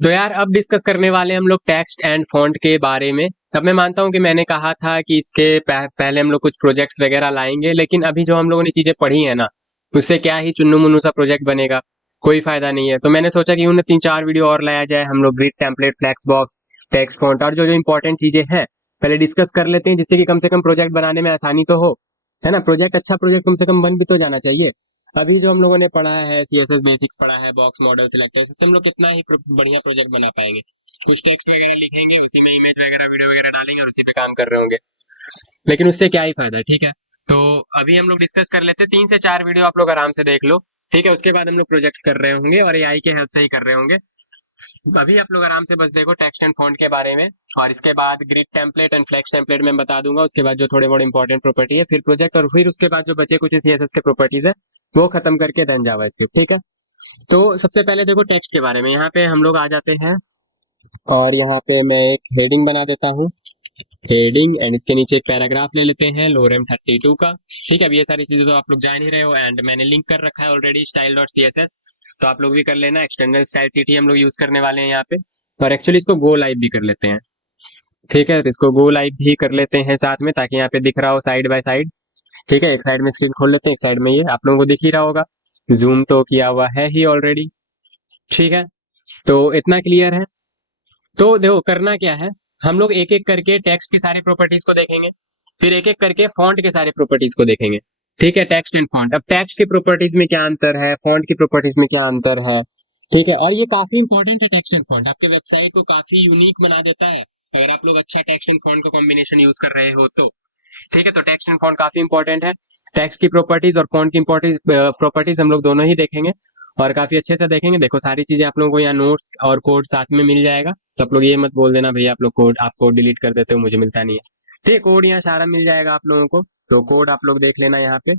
तो यार अब डिस्कस करने वाले हम लोग टेक्स्ट एंड फॉन्ट के बारे में। अब मैं मानता हूँ कि मैंने कहा था कि इसके पहले हम लोग कुछ प्रोजेक्ट्स वगैरह लाएंगे, लेकिन अभी जो हम लोगों ने चीजें पढ़ी है ना, उससे क्या ही चुन्नू मुन्नू सा प्रोजेक्ट बनेगा, कोई फायदा नहीं है। तो मैंने सोचा कि उन्हें 3-4 वीडियो और लाया जाए, हम लोग grid template flex box text font और जो जो इंपॉर्टेंट चीजें हैं पहले डिस्कस कर लेते हैं, जिससे कि कम से कम प्रोजेक्ट बनाने में आसानी तो हो, है ना। प्रोजेक्ट अच्छा प्रोजेक्ट कम से कम बन भी तो जाना चाहिए। अभी जो हम लोगों ने पढ़ा है, सीएसएस बेसिक्स पढ़ा है, बॉक्स मॉडल सिलेक्टर, इससे हम लोग कितना ही बढ़िया प्रोजेक्ट बना पाएंगे। कुछ टेक्स्ट वगैरह लिखेंगे, उसी में इमेज वगैरह वीडियो वगैरह डालेंगे और उसी पे काम कर रहे होंगे, लेकिन उससे क्या ही फायदा, ठीक है। तो अभी हम लोग डिस्कस कर लेते हैं, 3 से 4 वीडियो आप लोग आराम से देख लो, ठीक है। उसके बाद हम लोग प्रोजेक्ट्स कर रहे होंगे और एआई के हेल्प से ही कर रहे होंगे। अभी आप लोग आराम से बस देखो टेक्स्ट एंड फॉन्ट के बारे में, और इसके बाद grid template and flex template में बता दूंगा। उसके बाद जो थोड़े बहुत इंपॉर्टेंट प्रॉपर्टी है, फिर प्रोजेक्ट, और फिर उसके बाद जो बचे कुछ सीएसएस के प्रॉपर्टीज है वो खत्म करके देन जावास्क्रिप्ट, ठीक है। तो सबसे पहले देखो टेक्स्ट के बारे में, यहाँ पे हम लोग आ जाते हैं और यहाँ पे मैं एक हेडिंग बना देता हूँ, हेडिंग, एंड इसके नीचे एक पैराग्राफ ले लेते हैं लोरेम 32 का, ठीक है। अब ये सारी चीजें तो आप लोग जान ही रहे हो, एंड मैंने लिंक कर रखा है already style dot C S S, तो आप लोग भी कर लेना। एक्सटर्नल स्टाइल सीट ही हम लोग यूज करने वाले हैं यहाँ पे, और एक्चुअली इसको गो लाइव भी कर लेते हैं, ठीक है। तो इसको गो लाइव भी कर लेते हैं साथ में, ताकि यहाँ पे दिख रहा हो साइड बाय साइड, ठीक है। एक साइड में स्क्रीन खोल लेते हैं, एक साइड में ये आप लोगों को दिख ही रहा होगा, जूम तो किया हुआ है ही ऑलरेडी, ठीक है। तो इतना क्लियर है। तो देखो करना क्या है, हम लोग एक एक करके टेक्स्ट की सारी प्रॉपर्टीज को देखेंगे, फिर एक एक करके फॉन्ट के सारे प्रॉपर्टीज को देखेंगे, ठीक है। टेक्स्ट एंड फॉन्ट, अब टेक्स्ट की प्रॉपर्टीज में क्या अंतर है, फॉन्ट की प्रॉपर्टीज में क्या अंतर है, ठीक है। और ये काफी इंपॉर्टेंट है, टेक्स्ट एंड फॉन्ट आपके वेबसाइट को काफी यूनिक बना देता है, अगर आप लोग अच्छा टेक्स्ट एंड फॉन्ट का कॉम्बिनेशन यूज कर रहे हो तो, ठीक है। तो टेक्स्ट एंड फॉन्ट काफी इंपॉर्टेंट है। टेक्स्ट की प्रॉपर्टीज और फॉन्ट की प्रॉपर्टीज हम लोग दोनों ही देखेंगे, और काफी अच्छे से देखेंगे। देखो सारी चीजें आप लोगों को यहाँ नोट्स और कोड साथ में मिल जाएगा, तो आप लोग ये मत बोल देना भैया आप कोड डिलीट कर देते हो, मुझे मिलता नहीं है, ठीक है। कोड यहाँ सारा मिल जाएगा आप लोगों को, तो कोड आप लोग देख लेना यहाँ पे,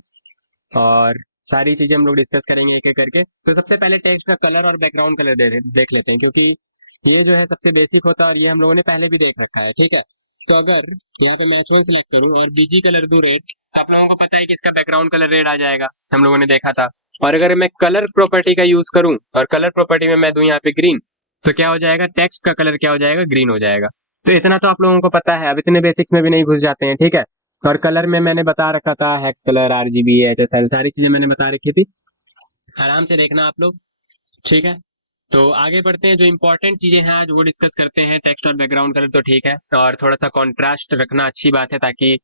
और सारी चीजें हम लोग डिस्कस करेंगे एक एक करके। तो सबसे पहले टेक्स्ट का कलर और बैकग्राउंड कलर देख लेते हैं, क्योंकि ये जो है सबसे बेसिक होता है और ये हम लोगों ने पहले भी देख रखा है, ठीक है। तो अगर यहाँ पे मैं H1 सिलेक्ट करूँ और बीजी कलर दूं रेड, तो आप लोगों को पता है कि इसका बैकग्राउंड कलर रेड आ जाएगा, हम लोगों ने देखा था। और अगर मैं कलर प्रॉपर्टी का यूज करूं और कलर प्रॉपर्टी में मैं दूं यहाँ पे ग्रीन, तो क्या हो जाएगा, टेक्स्ट का कलर क्या हो जाएगा, ग्रीन हो जाएगा। तो इतना तो आप लोगों को पता है, अब इतने बेसिक्स में भी नहीं घुस जाते हैं, ठीक है। और कलर में मैंने बता रखा था हेक्स कलर, आरजीबी, एचएसएल, सारी चीजें मैंने बता रखी थी, आराम से देखना आप लोग, ठीक है। तो आगे बढ़ते हैं, जो इंपॉर्टेंट चीजें हैं आज वो डिस्कस करते हैं। टेक्स्ट और बैकग्राउंड कलर तो ठीक है, और थोड़ा सा कॉन्ट्रास्ट रखना अच्छी बात है, ताकि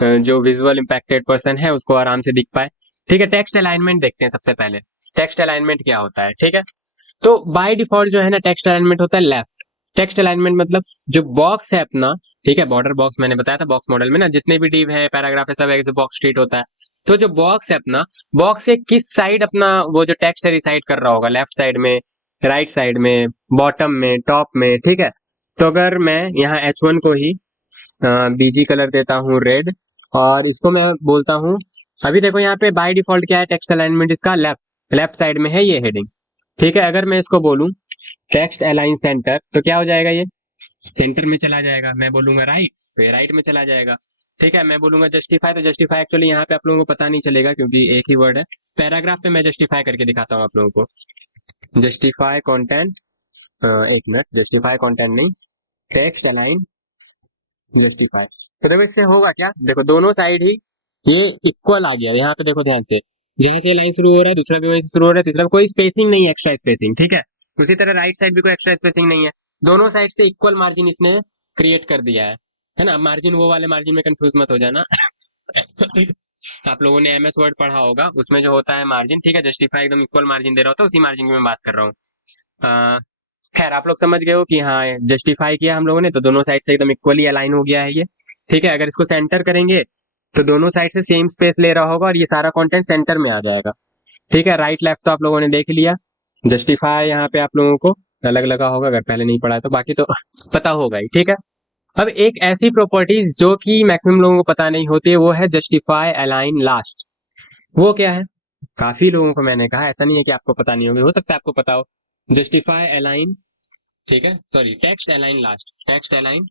जो विजुअल इम्पैक्टेड पर्सन है उसको आराम से दिख पाए, ठीक है। टेक्स्ट अलाइनमेंट देखते हैं सबसे पहले, टेक्स्ट अलाइनमेंट क्या होता है, ठीक है। तो बाय डिफॉल्ट जो है ना, टेक्स्ट अलाइनमेंट होता है लेफ्ट। टेक्स्ट अलाइनमेंट मतलब जो बॉक्स है अपना, ठीक है, बॉर्डर बॉक्स मैंने बताया था, बॉक्स मॉडल में ना जितने भी डिव है, पैराग्राफ है, सब एक बॉक्स ट्रीट होता है। तो जो बॉक्स है अपना, बॉक्स से किस साइड अपना वो जो टेक्स्ट है रिसाइड कर रहा होगा, लेफ्ट साइड में, राइट साइड में, बॉटम में, टॉप में, ठीक है। तो अगर मैं यहाँ H1 को ही बीजी कलर देता हूँ रेड, और इसको मैं बोलता हूँ, अभी देखो यहाँ पे बाय डिफॉल्ट क्या है, टेक्स्ट अलाइनमेंट इसका लेफ्ट लेफ्ट साइड में है ये हेडिंग, ठीक है। अगर मैं इसको बोलूं टेक्स्ट अलाइन सेंटर, तो क्या हो जाएगा, ये सेंटर में चला जाएगा। मैं बोलूंगा राइट, तो ये राइट में चला जाएगा, ठीक है। मैं बोलूंगा जस्टिफाई, तो जस्टिफाई एक्चुअली यहाँ पे आप लोगों को पता नहीं चलेगा, क्योंकि एक ही वर्ड है। पैराग्राफ पे मैं जस्टिफाई करके दिखाता हूँ आप लोगों को, जस्टिफाई कंटेंट, एक मिनट, जस्टिफाई कंटेंट नहीं, टेक्स्ट अलाइन जस्टिफाई। तो देखो इससे होगा क्या, देखो दोनों साइड ही ये इक्वल आ गया, यहाँ पे देखो ध्यान से, जहां से लाइन शुरू हो रहा है दूसरा भी वहीं से शुरू हो रहा है, तीसरा कोई स्पेसिंग नहीं है, एक्स्ट्रा स्पेसिंग, ठीक है। उसी तरह राइट साइड भी कोई एक्स्ट्रा स्पेसिंग नहीं है, दोनों साइड से इक्वल मार्जिन इसने क्रिएट कर दिया है ना। मार्जिन वो वाले मार्जिन में कंफ्यूज मत हो जाना। आप लोगों ने एमएस वर्ड पढ़ा होगा, उसमें जो होता है मार्जिन, ठीक है, जस्टिफाई एकदम इक्वल मार्जिन दे रहा होता है, उसी मार्जिन की मैं बात कर रहा हूँ। खैर आप लोग समझ गए हो कि हाँ जस्टिफाई किया हम लोगों ने, तो दोनों साइड से एकदम इक्वली अलाइन हो गया है ये, ठीक है। अगर इसको सेंटर करेंगे तो दोनों साइड से सेम स्पेस ले रहा होगा और ये सारा कंटेंट सेंटर में आ जाएगा, ठीक है। राइट लेफ्ट तो आप लोगों ने देख लिया, जस्टिफाई यहाँ पे आप लोगों को अलग लगा होगा, अगर पहले नहीं पढ़ा है तो, बाकी तो पता होगा ही, ठीक है। अब एक ऐसी प्रॉपर्टीज जो कि मैक्सिमम लोगों को पता नहीं होती है, वो है जस्टिफाई अलाइन लास्ट। वो क्या है, काफी लोगों को मैंने कहा, ऐसा नहीं है कि आपको पता नहीं होगी, हो सकता है आपको पता हो। जस्टिफाई अलाइन, ठीक है, sorry, text align last, text align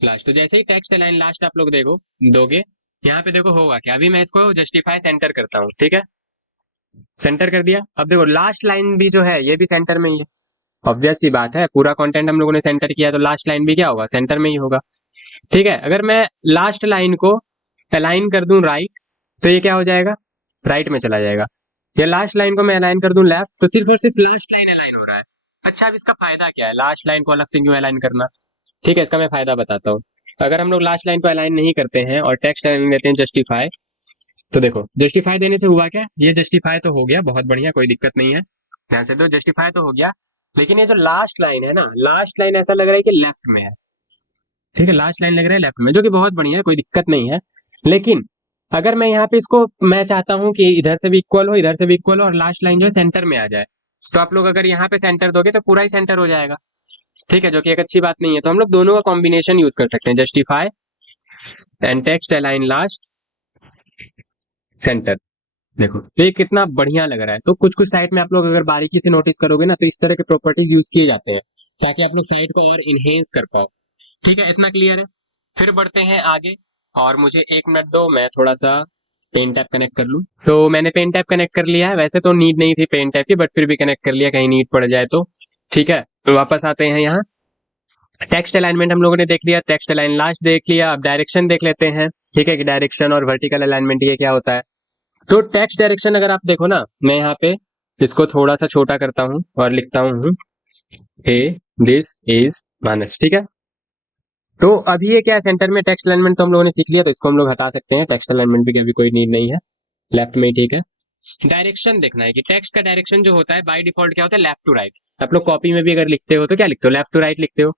last. तो जैसे ही टेक्स्ट अलाइन लास्ट आप लोग देखो दोगे, यहाँ पे देखो होगा क्या, अभी मैं इसको जस्टिफाई सेंटर करता हूँ, ठीक है, सेंटर कर दिया। अब देखो लास्ट लाइन भी जो है ये भी सेंटर में ही है, ऑब्वियस सी बात है, पूरा कंटेंट हम लोगों ने सेंटर किया तो लास्ट लाइन भी क्या होगा, सेंटर में ही होगा। ठीक है, अगर मैं लास्ट लाइन को अलाइन कर दूं राइट, तो ये क्या हो जाएगा, राइट में चला जाएगा। या लास्ट लाइन को मैं अलाइन कर दूं लेफ्ट, तो सिर्फ और सिर्फ लास्ट लाइन अलाइन हो रहा है। अच्छा, अब इसका फायदा क्या है, लास्ट लाइन को अलग से क्यों अलाइन करना। ठीक है, इसका मैं फायदा बताता हूँ। अगर हम लोग लास्ट लाइन को अलाइन नहीं करते हैं और टेक्स्ट अलाइन देते हैं जस्टिफाई, तो देखो जस्टिफाई देने से हुआ क्या, ये जस्टिफाई तो हो गया, बहुत बढ़िया, कोई दिक्कत नहीं है, ध्यान से, तो जस्टिफाई तो हो गया। लेकिन ये जो लास्ट लाइन है ना, लास्ट लाइन ऐसा लग रहा है कि लेफ्ट में है। ठीक है, लास्ट लाइन लग रहा है लेफ्ट में, जो कि बहुत बढ़िया है, कोई दिक्कत नहीं है। लेकिन अगर मैं यहाँ पे इसको, मैं चाहता हूँ कि इधर से भी इक्वल हो, इधर से भी इक्वल हो, और लास्ट लाइन जो है सेंटर में आ जाए, तो आप लोग अगर यहाँ पे सेंटर दोगे तो पूरा ही सेंटर हो जाएगा। ठीक है, जो कि एक अच्छी बात नहीं है, तो हम लोग दोनों का कॉम्बिनेशन यूज कर सकते हैं, justify and text align last centre. देखो ये कितना बढ़िया लग रहा है। तो कुछ कुछ साइट में आप लोग अगर बारीकी से नोटिस करोगे ना, तो इस तरह के प्रॉपर्टीज यूज किए जाते हैं ताकि आप लोग साइट को और इनहेंस कर पाओ। ठीक है, इतना क्लियर है। फिर बढ़ते हैं आगे, और मुझे 1 मिनट दो, मैं थोड़ा सा पेन टैप कनेक्ट कर लूं। तो मैंने पेन टैप कनेक्ट कर लिया है, वैसे तो नीड नहीं थी पेन टैप की, बट फिर भी कनेक्ट कर लिया, कहीं नीड पड़ जाए तो। ठीक है, तो वापस आते हैं यहाँ। टेक्स्ट अलाइनमेंट हम लोगों ने देख लिया, टेक्स्ट अलाइन लास्ट देख लिया, अब डायरेक्शन देख लेते हैं। ठीक है, कि डायरेक्शन और वर्टिकल अलाइनमेंट ये क्या होता है। तो टेक्स्ट डायरेक्शन अगर आप देखो ना, मैं यहाँ पे इसको थोड़ा सा छोटा करता हूँ और लिखता हूँ हे दिस इज मानस। ठीक है, तो अभी ये क्या है, सेंटर में टेक्स्ट अलाइनमेंट तो हम लोगों ने सीख लिया, तो इसको हम लोग हटा सकते हैं, टेक्स्ट अलाइनमेंट भी अभी कोई नीड नहीं है, लेफ्ट में ही ठीक है। डायरेक्शन देखना है कि टेक्स्ट का डायरेक्शन जो होता है बाय डिफॉल्ट क्या होता है, लेफ्ट टू राइट। आप लोग कॉपी में भी अगर लिखते हो तो क्या लिखते हो, लेफ्ट टू राइट लिखते हो।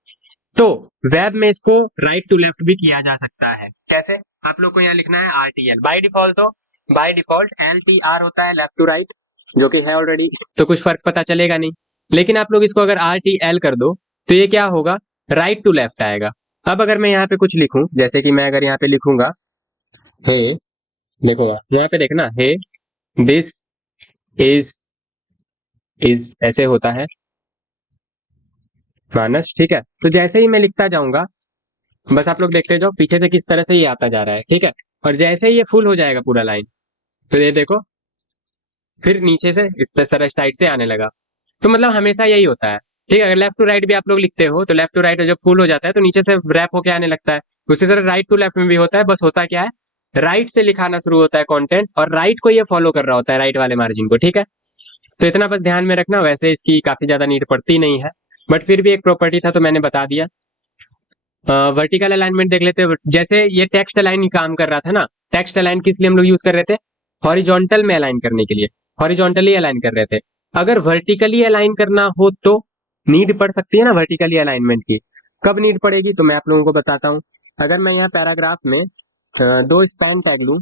तो वेब में इसको राइट टू लेफ्ट भी किया जा सकता है। कैसे, आप लोग को यहाँ लिखना है RTL बाय डिफॉल्ट, तो बाय डिफॉल्ट LTR होता है लेफ्ट टू राइट, जो कि है ऑलरेडी, तो कुछ फर्क पता चलेगा नहीं। लेकिन आप लोग इसको अगर RTL कर दो, तो ये क्या होगा, राइट टू लेफ्ट आएगा। अब अगर मैं यहाँ पे कुछ लिखूं, जैसे कि मैं अगर यहाँ पे लिखूंगा हे, देखूंगा वहां पे देखना हे दिस इज ऐसे होता है मानस। ठीक है, तो जैसे ही मैं लिखता जाऊंगा, बस आप लोग देखते जाओ पीछे से किस तरह से ये आता जा रहा है। ठीक है, और जैसे ही ये फुल हो जाएगा पूरा लाइन, तो ये देखो फिर नीचे से इस पर साइड से आने लगा। तो मतलब हमेशा यही होता है। ठीक है, अगर लेफ्ट टू राइट भी आप लोग लिखते हो, तो लेफ्ट टू राइट जब फुल हो जाता है तो नीचे से रैप होके आने लगता है। उसी तरह राइट टू लेफ्ट में भी होता है, बस होता क्या है, राइट से लिखाना शुरू होता है कंटेंट, और राइट को ये फॉलो कर रहा होता है, राइट वाले मार्जिन को। ठीक है, तो इतना बस ध्यान में रखना, वैसे इसकी काफी ज्यादा नीड पड़ती नहीं है, बट फिर भी एक प्रॉपर्टी था तो मैंने बता दिया। वर्टिकल अलाइनमेंट देख लेते हैं, जैसे ये टेक्स्ट अलाइन काम कर रहा था ना, टेक्स्ट अलाइन किस लिए हम लोग यूज कर रहे थे, हॉरिजॉन्टल में अलाइन करने के लिए, हॉरिजॉन्टली अलाइन कर रहे थे। अगर वर्टिकली अलाइन करना हो तो नीड पड़ सकती है ना वर्टिकली अलाइनमेंट की। कब नीड पड़ेगी, तो मैं आप लोगों को बताता हूँ। अगर मैं यहाँ पैराग्राफ में दो स्पैन टैग लूँ,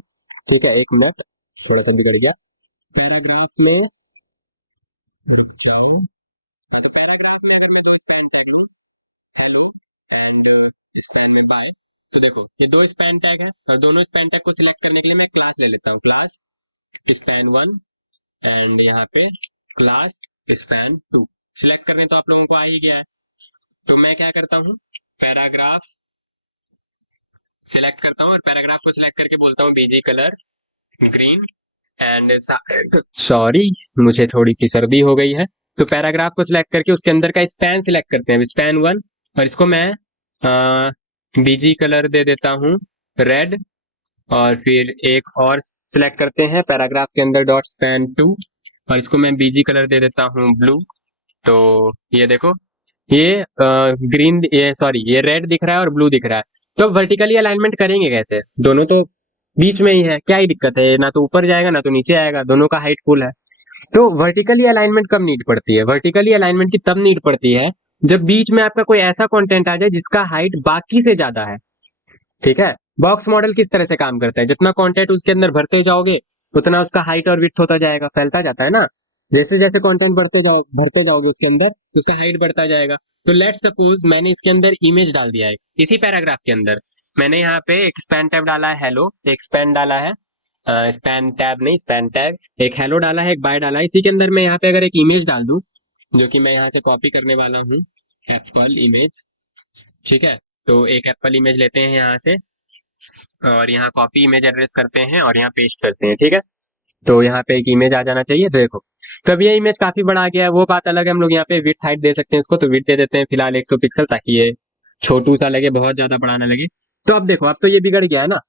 ठीक है, 1 मिनट, थोड़ा सा बिगड़ गया, पैराग्राफ में रुक जाओ। हाँ, तो पैराग्राफ में अगर मैं दो स्पैन टैग लूँ, हेलो एंड स्पैन में बाय, तो देखो ये दो स्पैन टैग है, और दोनों स्पैन टैग को सिलेक्ट करने के लिए मैं क्लास ले लेता हूँ, क्लास स्पैन 1, एंड यहाँ पे क्लास स्पैन 2। सिलेक्ट करने तो आप लोगों को आ ही गया है, तो मैं क्या करता हूँ, पैराग्राफ सिलेक्ट करता हूँ, और पैराग्राफ को सिलेक्ट करके बोलता हूँ BG colour green and, sorry मुझे थोड़ी सी सर्दी हो गई है। तो पैराग्राफ को सिलेक्ट करके उसके अंदर का स्पैन सिलेक्ट करते हैं, स्पैन 1, और इसको मैं बीजी कलर दे देता हूँ रेड, और फिर एक और सिलेक्ट करते हैं पैराग्राफ के अंदर डॉट स्पैन 2, और इसको मैं बीजी कलर दे देता हूँ ब्लू। तो ये देखो ये ग्रीन, ये सॉरी ये रेड दिख रहा है और ब्लू दिख रहा है। तो वर्टिकली अलाइनमेंट करेंगे कैसे, दोनों तो बीच में ही है, क्या ही दिक्कत है, ना तो ऊपर जाएगा ना तो नीचे आएगा, दोनों का हाइट फुल है। तो वर्टिकली अलाइनमेंट कब नीड पड़ती है, वर्टिकली अलाइनमेंट की तब नीड पड़ती है जब बीच में आपका कोई ऐसा कंटेंट आ जाए जिसका हाइट बाकी से ज्यादा है। ठीक है, बॉक्स मॉडल किस तरह से काम करता है, जितना कंटेंट उसके अंदर भरते जाओगे उतना उसका हाइट और विड्थ होता जाएगा, फैलता जाता है ना, जैसे जैसे कंटेंट भरते जाओगे उसके अंदर उसका हाइट बढ़ता जाएगा। तो लेट्स सपोज मैंने इसके अंदर इमेज डाल दिया है, इसी पैराग्राफ के अंदर मैंने यहाँ पे एक स्पैन टैब डाला है हेलो, एक स्पैन डाला है, स्पैन टैब नहीं स्पैन टैग, एक हेलो डाला है, एक बाय डाला है, इसी के अंदर मैं यहाँ पे अगर एक इमेज डाल दूं, जो कि मैं यहाँ से कॉपी करने वाला हूँ, एप्पल इमेज। ठीक है, तो एक एप्पल इमेज लेते हैं यहाँ से, और यहाँ कॉपी इमेज एड्रेस करते हैं और यहाँ पेस्ट करते हैं। ठीक है, तो यहाँ पे एक इमेज आ जाना चाहिए। तो देखो, तो अब ये इमेज काफी बड़ा आ गया है, वो बात अलग है। हम लोग यहाँ पे विड्थ हाइट दे सकते हैं इसको, तो विड्थ दे देते हैं फिलहाल 100 पिक्सल, ताकि ये छोटू सा लगे, बहुत ज्यादा बड़ा ना लगे। तो अब देखो, अब तो ये बिगड़ गया है ना।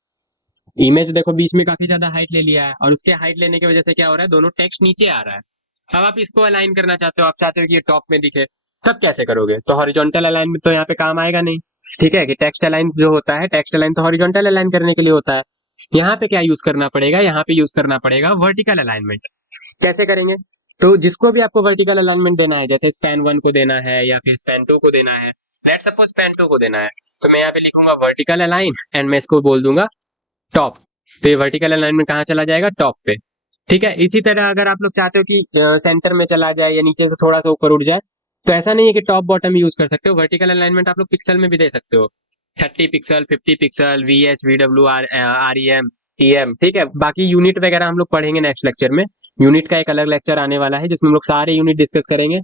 इमेज देखो बीच में काफी ज्यादा हाइट ले लिया है, और उसके हाइट लेने की वजह से क्या हो रहा है, दोनों टेक्स्ट नीचे आ रहा है। अब आप इसको अलाइन करना चाहते हो, आप चाहते हो कि ये टॉप में दिखे, तब कैसे करोगे? तो हॉरिजॉन्टल अलाइनमेंट तो यहाँ पे काम आएगा नहीं। ठीक है, कि टेक्स्ट अलाइन जो होता है, टेक्स्ट अलाइन तो हॉरिजॉन्टल अलाइन करने के लिए होता है। यहाँ पे क्या यूज करना पड़ेगा, यहाँ पे यूज करना पड़ेगा वर्टिकल अलाइनमेंट। कैसे करेंगे? तो जिसको भी आपको वर्टिकल अलाइनमेंट देना है, जैसे स्पैन 1 को देना है या फिर स्पैन 2 को देना है, लेट सपोज स्पैन 2 को देना है, तो मैं यहाँ पे लिखूंगा वर्टिकल अलाइन एंड मैं इसको बोल दूंगा टॉप। तो ये वर्टिकल अलाइनमेंट कहाँ चला जाएगा, टॉप पे। ठीक है, इसी तरह अगर आप लोग चाहते हो कि सेंटर में चला जाए या नीचे से थोड़ा सा ऊपर उठ जाए, तो ऐसा नहीं है कि टॉप बॉटम यूज कर सकते हो। वर्टिकल अलाइनमेंट आप लोग पिक्सल में भी दे सकते हो, 30 pixel, 50 pixel, VH, VW, REM, TM। ठीक है, बाकी यूनिट वगैरह हम लोग पढ़ेंगे नेक्स्ट लेक्चर में। यूनिट का एक अलग लेक्चर आने वाला है, जिसमें हम लोग सारे यूनिट डिस्कस करेंगे।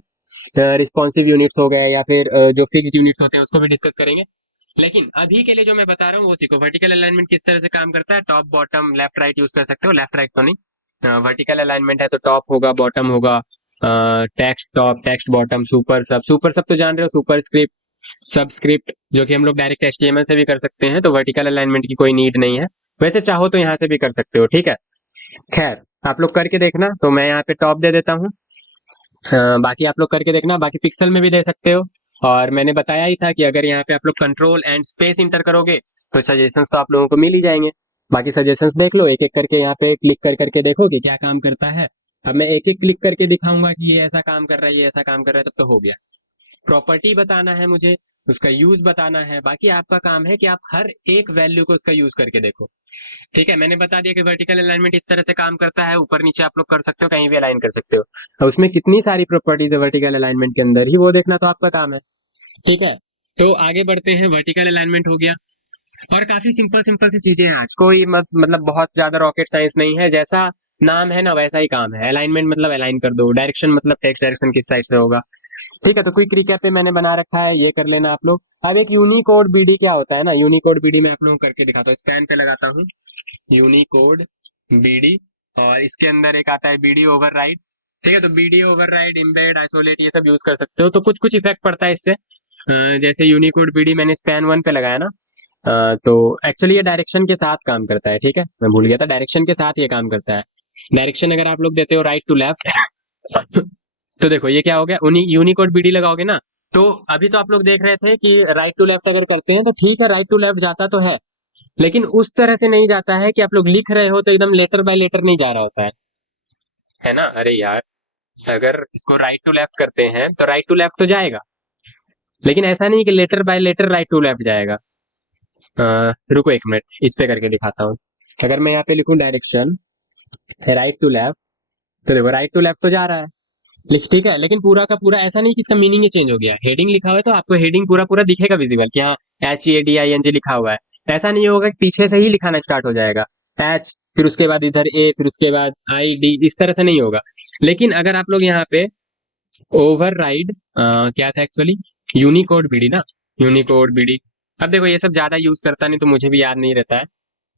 रिस्पॉन्सिव यूनिट्स हो गए या फिर जो फिक्स्ड यूनिट्स होते हैं उसको भी डिस्कस करेंगे। लेकिन अभी के लिए जो मैं बता रहा हूँ वो सीखो, वर्टिकल अलाइनमेंट किस तरह से काम करता है। Top bottom left right use कर सकते हो, लेफ्ट राइट तो नहीं। वर्टिकल अलाइनमेंट है तो टॉप होगा, बॉटम होगा, text top, text bottom, super सब। सुपर सब तो जान रहे हो, सुपर स्क्रिप्ट, सबस्क्रिप्ट, जो कि हम लोग डायरेक्ट HTML से भी कर सकते हैं, तो वर्टिकल अलाइनमेंट की कोई नीड नहीं है। वैसे चाहो तो यहाँ से भी कर सकते हो। ठीक है, खैर आप लोग करके देखना। तो मैं यहाँ पे टॉप दे देता हूँ। बाकी आप लोग करके देखना, बाकी पिक्सल में भी दे सकते हो। और मैंने बताया ही था कि अगर यहाँ पे आप लोग कंट्रोल एंड स्पेस इंटर करोगे तो सजेशंस तो आप लोगों को मिल ही जाएंगे। बाकी सजेशंस देख लो, एक एक करके यहाँ पे क्लिक कर करके देखो कि क्या काम करता है। अब मैं एक एक क्लिक करके दिखाऊंगा कि ये ऐसा काम कर रहा है, ये ऐसा काम कर रहा है, तब तो हो गया। प्रॉपर्टी बताना है मुझे, उसका यूज बताना है। बाकी आपका काम है कि आप हर एक वैल्यू को उसका यूज करके देखो। ठीक है, मैंने बता दिया कि वर्टिकल अलाइनमेंट इस तरह से काम करता है, ऊपर नीचे आप लोग कर सकते हो, कहीं भी अलाइन कर सकते हो। और उसमें कितनी सारी प्रॉपर्टीज है वर्टिकल अलाइनमेंट के अंदर ही, वो देखना तो आपका काम है। ठीक है, तो आगे बढ़ते हैं। वर्टिकल अलाइनमेंट हो गया, और काफी सिंपल सिंपल सी चीजें हैं आज, कोई मतलब बहुत ज्यादा रॉकेट साइंस नहीं है। जैसा नाम है ना वैसा ही काम है। अलाइनमेंट मतलब अलाइन कर दो, डायरेक्शन मतलब टेक्स्ट डायरेक्शन किस साइड से होगा। ठीक है, तो क्विक रिकैप पे मैंने बना रखा है, ये कर लेना आप लोग। अब एक यूनिकोड बीडी क्या होता है ना, यूनिकोड बीडी मैं आप लोगों को करके दिखाता हूँ। स्पैन पे लगाता हूँ यूनिकोड बीडी, और इसके अंदर एक आता है बीडी ओवरराइड। ठीक है, तो बीडी ओवरराइड, इम्बेड, आइसोलेट, ये सब यूज कर सकते हो। तो कुछ कुछ इफेक्ट पड़ता है इससे। जैसे यूनिकोड बीडी मैंने स्पैन 1 पे लगाया ना, तो एक्चुअली ये डायरेक्शन के साथ काम करता है। ठीक है, मैं भूल गया था, डायरेक्शन के साथ ये काम करता है। डायरेक्शन अगर आप लोग देते हो राइट टू लेफ्ट तो देखो ये क्या हो गया, उन्हीं यूनिकोड बीडी लगाओगे ना, तो अभी तो आप लोग देख रहे थे कि राइट टू लेफ्ट अगर करते हैं तो ठीक है, राइट टू लेफ्ट जाता तो है, लेकिन उस तरह से नहीं जाता है कि आप लोग लिख रहे हो तो एकदम लेटर बाय लेटर नहीं जा रहा होता है ना। अरे यार, अगर इसको राइट टू लेफ्ट करते हैं तो राइट टू लेफ्ट तो जाएगा, लेकिन ऐसा नहीं कि letter by letter right to left जाएगा। रुको एक मिनट, इस पे करके दिखाता हूँ। अगर मैं यहाँ पे लिखूं डायरेक्शन राइट टू लेफ्ट, तो देखो राइट टू लेफ्ट तो जा रहा है, ठीक है, लेकिन पूरा का पूरा ऐसा नहीं कि इसका मीनिंग ही चेंज हो गया। हेडिंग लिखा हुआ है तो आपको हेडिंग पूरा पूरा दिखेगा विजिबल कि हाँ HEADING लिखा हुआ है। ऐसा नहीं होगा कि पीछे से ही लिखाना स्टार्ट हो जाएगा, H फिर उसके बाद इधर A फिर उसके बाद ID, इस तरह से नहीं होगा। लेकिन अगर आप लोग यहाँ पे ओवरराइड, क्या था एक्चुअली, यूनिकोड बीडी ना, यूनिकोड बीडी। अब देखो ये सब ज्यादा यूज करता नहीं तो मुझे भी याद नहीं रहता है।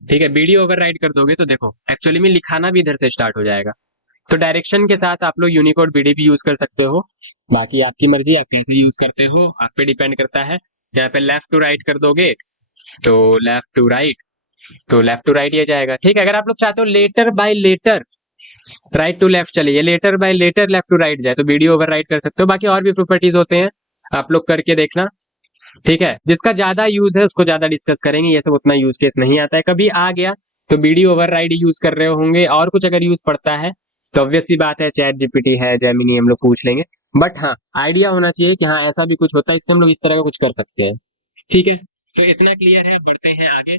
ठीक है, बीडी ओवरराइड कर दोगे तो देखो एक्चुअली में लिखाना भी इधर से स्टार्ट हो जाएगा। तो डायरेक्शन के साथ आप लोग यूनिकोड बीडी भी यूज कर सकते हो। बाकी आपकी मर्जी, आप कैसे यूज करते हो आप पे डिपेंड करता है। यहाँ पे लेफ्ट टू राइट कर दोगे तो लेफ्ट टू राइट, तो लेफ्ट टू राइट ये जाएगा। ठीक है, अगर आप लोग चाहते हो letter by letter right to left चले, ये letter by letter left to right जाए, तो बीडी ओवर राइट कर सकते हो। बाकी और भी प्रॉपर्टीज होते हैं, आप लोग करके देखना। ठीक है, जिसका ज्यादा यूज है उसको ज्यादा डिस्कस करेंगे, ये सब उतना यूज केस नहीं आता है। कभी आ गया तो बीडी ओवरराइड यूज कर रहे होंगे, और कुछ अगर यूज पड़ता है तो ऑब्वियस सी बात है चैट जीपीटी है, जेमिनी, हम लोग पूछ लेंगे। बट हाँ, आइडिया होना चाहिए कि हाँ ऐसा भी कुछ होता है, इससे हम लोग इस तरह का कुछ कर सकते हैं। ठीक है, तो इतना क्लियर है, बढ़ते हैं आगे।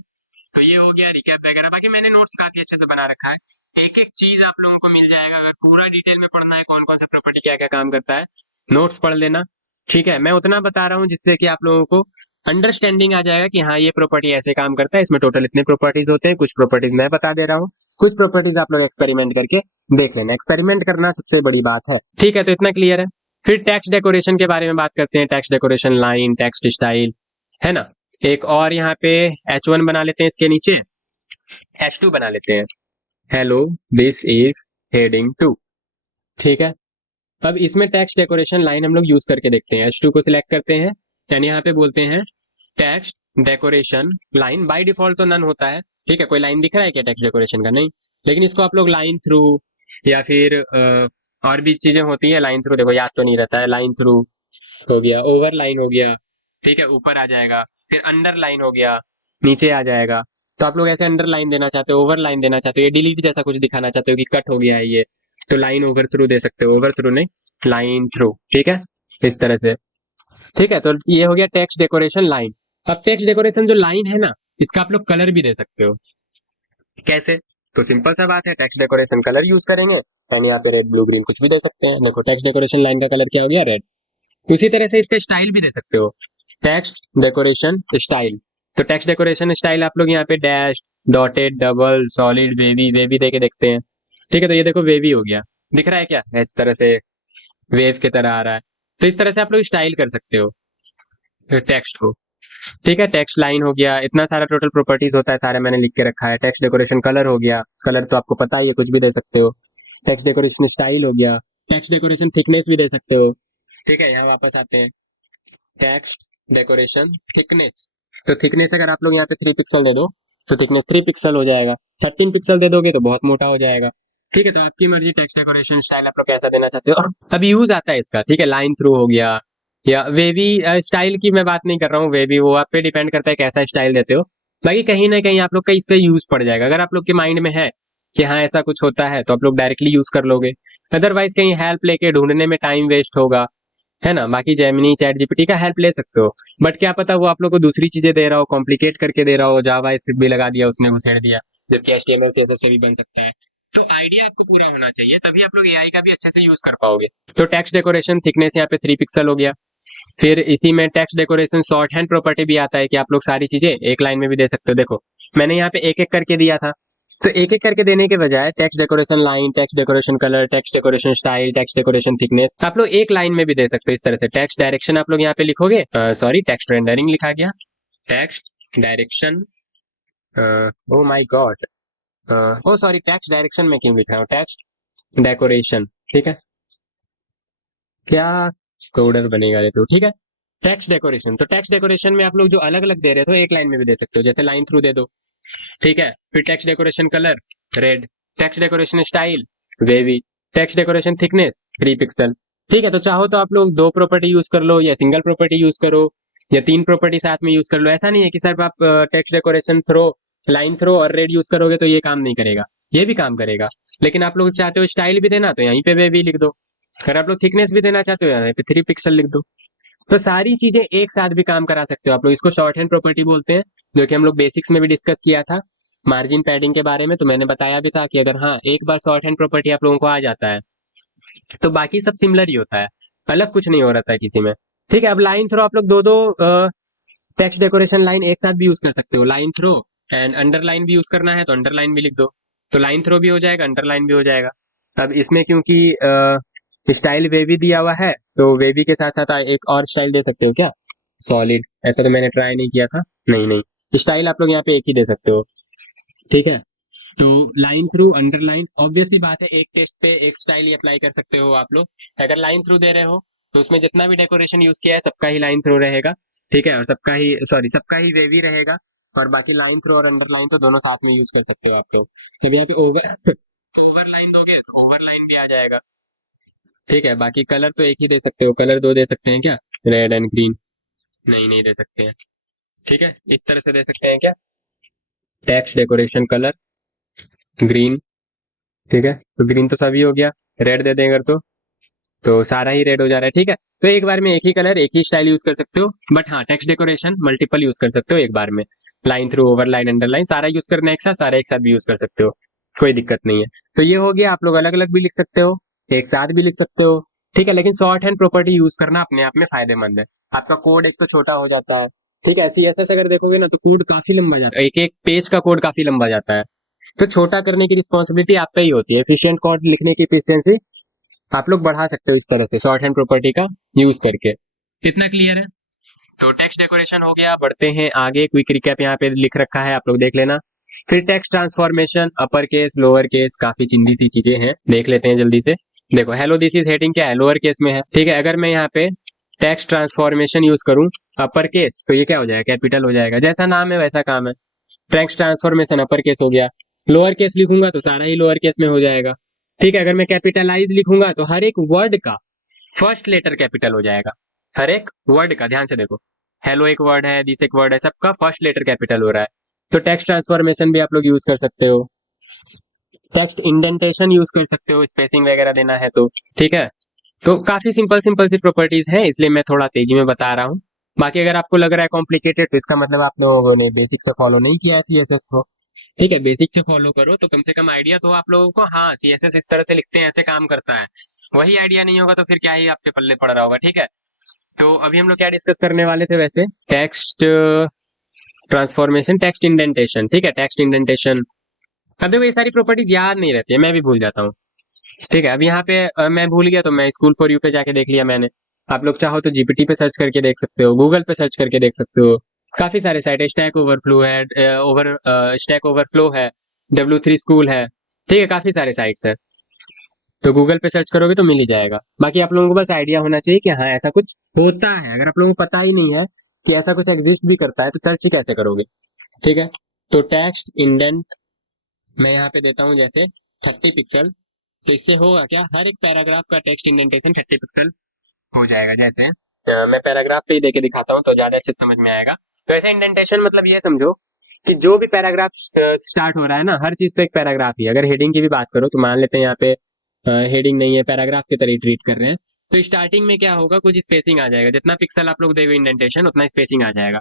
तो ये हो गया रिकैप वगैरह। बाकी मैंने नोट्स काफी अच्छे से बना रखा है, एक एक चीज आप लोगों को मिल जाएगा। अगर पूरा डिटेल में पढ़ना है कौन कौन सा प्रॉपर्टी क्या क्या काम करता है, नोट्स पढ़ लेना। ठीक है, मैं उतना बता रहा हूँ जिससे कि आप लोगों को अंडरस्टैंडिंग आ जाएगा कि हाँ ये प्रॉपर्टी ऐसे काम करता है, इसमें टोटल इतने प्रॉपर्टीज होते हैं। कुछ प्रॉपर्टीज मैं बता दे रहा हूँ, कुछ प्रॉपर्टीज आप लोग एक्सपेरिमेंट करके देख लेना। एक्सपेरिमेंट करना सबसे बड़ी बात है। ठीक है, तो इतना क्लियर है। फिर टेक्स्ट डेकोरेशन के बारे में बात करते हैं। Text decoration, line, text style, है ना। एक और यहाँ पे H1 बना लेते हैं, इसके नीचे H2 बना लेते हैं। Hello this is heading two. ठीक है। अब इसमें टेक्स्ट डेकोरेशन लाइन हम लोग यूज करके देखते हैं। H2 को सिलेक्ट करते हैं, यानी यहाँ पे बोलते हैं text decoration line. By default तो नन होता है। ठीक है, कोई लाइन दिख रहा है क्या टेक्स्ट डेकोरेशन का? नहीं। लेकिन इसको आप लोग लाइन थ्रू या फिर और भी चीजें होती है लाइन थ्रू, देखो याद तो नहीं रहता है। लाइन थ्रू हो गया, ओवर लाइन हो गया, ठीक है, ऊपर आ जाएगा। फिर अंडर लाइन हो गया, नीचे आ जाएगा। तो आप लोग ऐसे अंडर लाइन देना चाहते हो, ओवर लाइन देना चाहते हो, ये डिलीट जैसा कुछ दिखाना चाहते हो कि कट हो गया है ये, तो लाइन ओवर थ्रू दे सकते हो। ओवर थ्रू नहीं, लाइन थ्रू। ठीक है, इस तरह से। ठीक है, तो ये हो गया टेक्स्ट डेकोरेशन लाइन। अब टेक्स्ट डेकोरेशन जो लाइन है ना, इसका आप लोग कलर भी दे सकते हो। कैसे? तो सिंपल सा बात है, टेक्स्ट डेकोरेशन कलर यूज करेंगे, एंड यहाँ पे रेड ब्लू ग्रीन कुछ भी दे सकते हैं। देखो टेक्स्ट डेकोरेशन लाइन का कलर क्या हो गया, रेड। उसी तरह से इसके स्टाइल भी दे सकते हो, टेक्स्ट डेकोरेशन स्टाइल। तो टेक्स्ट डेकोरेशन स्टाइल आप लोग यहाँ पे dash, dotted, double, solid, wavy, wavy दे के देखते हैं। ठीक है, तो ये देखो वेवी हो गया, दिख रहा है क्या? इस तरह से वेव की तरह आ रहा है। तो इस तरह से आप लोग स्टाइल कर सकते हो टेक्स्ट को। ठीक है, टेक्स्ट लाइन हो गया, इतना सारा टोटल प्रॉपर्टीज होता है, सारे मैंने लिख के रखा है। टेक्स्ट डेकोरेशन कलर हो गया, कलर तो आपको पता ही है, कुछ भी दे सकते हो। टेक्स्ट डेकोरेशन स्टाइल हो गया, टेक्स्ट डेकोरेशन थिकनेस भी दे सकते हो। ठीक है, यहाँ वापस आते हैं, टेक्स्ट डेकोरेशन थिकनेस। तो थिकनेस अगर आप लोग यहाँ पे 3 पिक्सल दे दो तो थिकनेस 3 पिक्सल हो जाएगा। 13 पिक्सल दे दोगे तो बहुत मोटा हो जाएगा। ठीक है, तो आपकी मर्जी, टेक्स्ट डेकोरेशन स्टाइल आप लोग कैसा देना चाहते हो। और अब यूज आता है इसका, ठीक है, लाइन थ्रू हो गया, या वेवी स्टाइल की मैं बात नहीं कर रहा हूँ। वेवी वो आप पे डिपेंड करता है कैसा स्टाइल देते हो। बाकी कहीं ना कहीं आप लोग का इस पे यूज पड़ जाएगा। अगर आप लोग के माइंड में है कि हाँ ऐसा कुछ होता है, तो आप लोग डायरेक्टली यूज कर लोगे। अदरवाइज कहीं हेल्प लेके ढूंढने में टाइम वेस्ट होगा, है ना। बाकी जेमिनी चैट जीपीटी का हेल्प ले सकते हो, बट क्या पता वो आप लोग को दूसरी चीजें दे रहा हो, कॉम्प्लिकेट करके दे रहा हो, जावा स्क्रिप्ट भी लगा दिया उसने, घुसेड़ दिया, जबकि एचटीएमएल सीएसएस से भी बन सकता है। तो आइडिया आपको पूरा होना चाहिए, तभी आप लोग एआई का भी अच्छे से यूज कर पाओगे। तो टेक्स्ट डेकोरेशन थिकनेस यहाँ पे 3 पिक्सल हो गया। फिर इसी में text decoration short hand property भी आता है कि आप लोग सारी चीजें एक लाइन में भी दे सकते हो। देखो मैंने यहाँ पे एक एक करके दिया था, तो एक एक करके देने के बजाय text decoration line, text decoration colour, text decoration style, text decoration thickness आप लोग एक लाइन में भी दे सकते हो। इस तरह से टेक्स्ट डायरेक्शन आप लोग यहाँ पे लिखोगे, सॉरी टेक्स्ट रेंडरिंग लिखा गया, text direction, oh my God, oh sorry text direction में क्यों लिख रहा हूँ, टेक्स्ट डेकोरेशन। ठीक है, क्या कोडर बनेगा ये तो। ठीक है, टेक्स्ट डेकोरेशन, तो टेक्स्ट डेकोरेशन में आप लोग जो अलग अलग दे रहे हो एक लाइन में भी दे सकते हो, जैसे लाइन थ्रू दे दो। ठीक है, फिर text decoration colour red, text decoration style wavy, text decoration thickness 3 pixel. ठीक है, तो चाहो तो आप लोग 2 प्रॉपर्टी यूज कर लो, या सिंगल प्रॉपर्टी यूज करो, या 3 प्रॉपर्टी साथ में यूज कर लो। ऐसा नहीं है कि सिर्फ आप text decoration through, line through और रेड यूज करोगे तो ये काम नहीं करेगा, ये भी काम करेगा। लेकिन आप लोग चाहते हो स्टाइल भी देना, तो यहीं पे वेवी लिख दो। अगर आप लोग थिकनेस भी देना चाहते हो, यहाँ पे 3 पिक्सल लिख दो। तो सारी चीजें एक साथ भी काम करा सकते हो आप लोग। इसको शॉर्ट हैंड प्रॉपर्टी बोलते हैं, जो कि हम लोग बेसिक्स में भी डिस्कस किया था मार्जिन पैडिंग के बारे में। तो मैंने बताया भी था कि अगर हाँ एक बार शॉर्ट हैंड प्रॉपर्टी आप लोगों को आ जाता है, तो बाकी सब सिमिलर ही होता है, अलग कुछ नहीं हो रहा था किसी में। ठीक है, अब लाइन थ्रो आप लोग दो दो टेक्स्ट डेकोरेशन लाइन एक साथ भी यूज कर सकते हो। लाइन थ्रो एंड अंडरलाइन भी यूज करना है तो अंडरलाइन भी लिख दो, तो लाइन थ्रो भी हो जाएगा, अंडरलाइन भी हो जाएगा। अब इसमें क्योंकि स्टाइल वेवी दिया हुआ है, तो वेवी के साथ साथ एक और स्टाइल दे सकते हो क्या, सॉलिड। ऐसा तो मैंने ट्राई नहीं किया था, नहीं नहीं, स्टाइल आप लोग यहाँ पे एक ही दे सकते हो। ठीक है, तो लाइन थ्रू, अंडरलाइन, ऑब्वियस सी बात है एक टेस्ट पे एक स्टाइल ही अप्लाई कर सकते हो आप लोग। अगर लाइन थ्रू दे रहे हो तो उसमें जितना भी डेकोरेशन यूज किया है सबका ही लाइन थ्रू रहेगा। ठीक है, और सबका ही, सॉरी, सबका ही वेवी रहेगा। और बाकी लाइन थ्रू और अंडरलाइन तो दोनों साथ में यूज कर सकते हो आप लोग। अब यहाँ पे ओवर ओवर लाइन दोगे तो ओवर लाइन भी आ जाएगा। ठीक है, बाकी कलर तो एक ही दे सकते हो, कलर दो दे सकते हैं क्या, रेड एंड ग्रीन? नहीं नहीं दे सकते हैं। ठीक है, इस तरह से दे सकते हैं क्या, टेक्स्ट डेकोरेशन कलर ग्रीन। ठीक है, तो ग्रीन तो सभी हो गया, रेड दे देंगे तो सारा ही रेड हो जा रहा है। ठीक है, तो एक बार में एक ही कलर एक ही स्टाइल यूज कर सकते हो, बट हाँ टेक्स्ट डेकोरेशन मल्टीपल यूज कर सकते हो एक बार में। Line through, over line, underline सारा यूज करना एक साथ, सारा एक साथ भी यूज कर सकते हो, कोई दिक्कत नहीं है। तो ये हो गया, आप लोग अलग अलग भी लिख सकते हो, एक साथ भी लिख सकते हो। ठीक है, लेकिन शॉर्ट हैंड प्रॉपर्टी यूज करना अपने आप में फायदेमंद है। आपका कोड एक तो छोटा हो जाता है। ठीक है, सीएसएस अगर देखोगे ना तो कोड काफी लंबा जाता है, एक एक पेज का कोड काफी लंबा जाता है। तो छोटा करने की रिस्पॉन्सिबिलिटी आप पे ही होती है। एफिशिएंट कोड लिखने की एफिशिएंसी आप लोग बढ़ा सकते हो इस तरह से शॉर्ट हैंड प्रॉपर्टी का यूज करके। कितना क्लियर है? तो टेक्स्ट डेकोरेशन हो गया, बढ़ते हैं आगे। क्विक रिकैप यहाँ पे लिख रखा है, आप लोग देख लेना। फिर text transformation, upper case, lower case, काफी चिंदी सी चीजें हैं, देख लेते हैं जल्दी से। देखो हेलो दिस इज हेडिंग क्या है, लोअर केस में है, ठीक है। अगर मैं यहाँ पे टेक्स्ट ट्रांसफॉर्मेशन यूज करूँ अपर केस, तो ये क्या हो जाएगा, कैपिटल हो जाएगा। जैसा नाम है वैसा काम है। टेक्स्ट ट्रांसफॉर्मेशन अपर केस हो गया। लोअर केस लिखूंगा तो सारा ही लोअर केस में हो जाएगा, ठीक है। अगर मैं कैपिटलाइज लिखूंगा तो हर एक वर्ड का फर्स्ट लेटर कैपिटल हो जाएगा। हर एक वर्ड का, ध्यान से देखो, हेलो एक वर्ड है, दिस एक वर्ड है, सबका फर्स्ट लेटर कैपिटल हो रहा है। तो टेक्स्ट ट्रांसफॉर्मेशन भी आप लोग यूज कर सकते हो। टेक्स्ट इंडेंटेशन यूज कर सकते हो, स्पेसिंग वगैरह देना है तो, ठीक है। तो काफी सिंपल सिंपल सी प्रॉपर्टीज हैं, इसलिए मैं थोड़ा तेजी में बता रहा हूँ। बाकी अगर आपको लग रहा है कॉम्प्लिकेटेड, तो इसका मतलब आप लोगों ने बेसिक से फॉलो नहीं किया है सीएसएस को, ठीक है। बेसिक से फॉलो करो तो कम से कम आइडिया तो आप लोगों को, हाँ सीएसएस इस तरह से लिखते हैं, ऐसे काम करता है। वही आइडिया नहीं होगा तो फिर क्या ही आपके पल्ले पड़ रहा होगा, ठीक है। तो अभी हम लोग क्या डिस्कस करने वाले थे वैसे, टेक्स्ट ट्रांसफॉर्मेशन, टेक्स्ट इंडेंटेशन, ठीक है। टेक्स्ट इंडेंटेशन, अब देखो ये सारी प्रॉपर्टीज याद नहीं रहती है, मैं भी भूल जाता हूँ, ठीक है। अब यहाँ पे मैं भूल गया तो मैं स्कूल फॉर यू पे जाके देख लिया मैंने। आप लोग चाहो तो जीपीटी पे सर्च करके देख सकते हो, गूगल पे सर्च करके देख सकते हो। काफी सारे साइट है, स्टैक ओवरफ्लो है, स्टैक ओवरफ्लो है, W3 स्कूल है, ठीक है। काफी सारे साइट्स है, तो गूगल पे सर्च करोगे तो मिल ही जाएगा। बाकी आप लोगों को बस आइडिया होना चाहिए कि हाँ ऐसा कुछ होता है। अगर आप लोगों को पता ही नहीं है कि ऐसा कुछ एग्जिस्ट भी करता है तो सर्च ही कैसे करोगे, ठीक है। तो टेक्स्ट इंडेंट मैं यहाँ पे देता हूँ जैसे 30 पिक्सल, तो इससे होगा क्या, हर एक पैराग्राफ का टेक्स्ट इंडेंटेशन 30 पिक्सल हो जाएगा। जैसे मैं पैराग्राफ पे ही देके दिखाता हूँ तो ज्यादा अच्छे से समझ में आएगा। तो ऐसे इंडेंटेशन मतलब ये समझो कि जो भी पैराग्राफ स्टार्ट हो रहा है ना, हर चीज तो एक पैराग्राफ ही है। अगर हेडिंग की भी बात करो तो मान लेते हैं यहाँ पे हेडिंग नहीं है, पैराग्राफ की तरह ट्रीट कर रहे हैं, तो स्टार्टिंग में क्या होगा, कुछ स्पेसिंग आ जाएगा। जितना पिक्सल आप लोग देंगे इंडेंटेशन उतना स्पेसिंग आ जाएगा।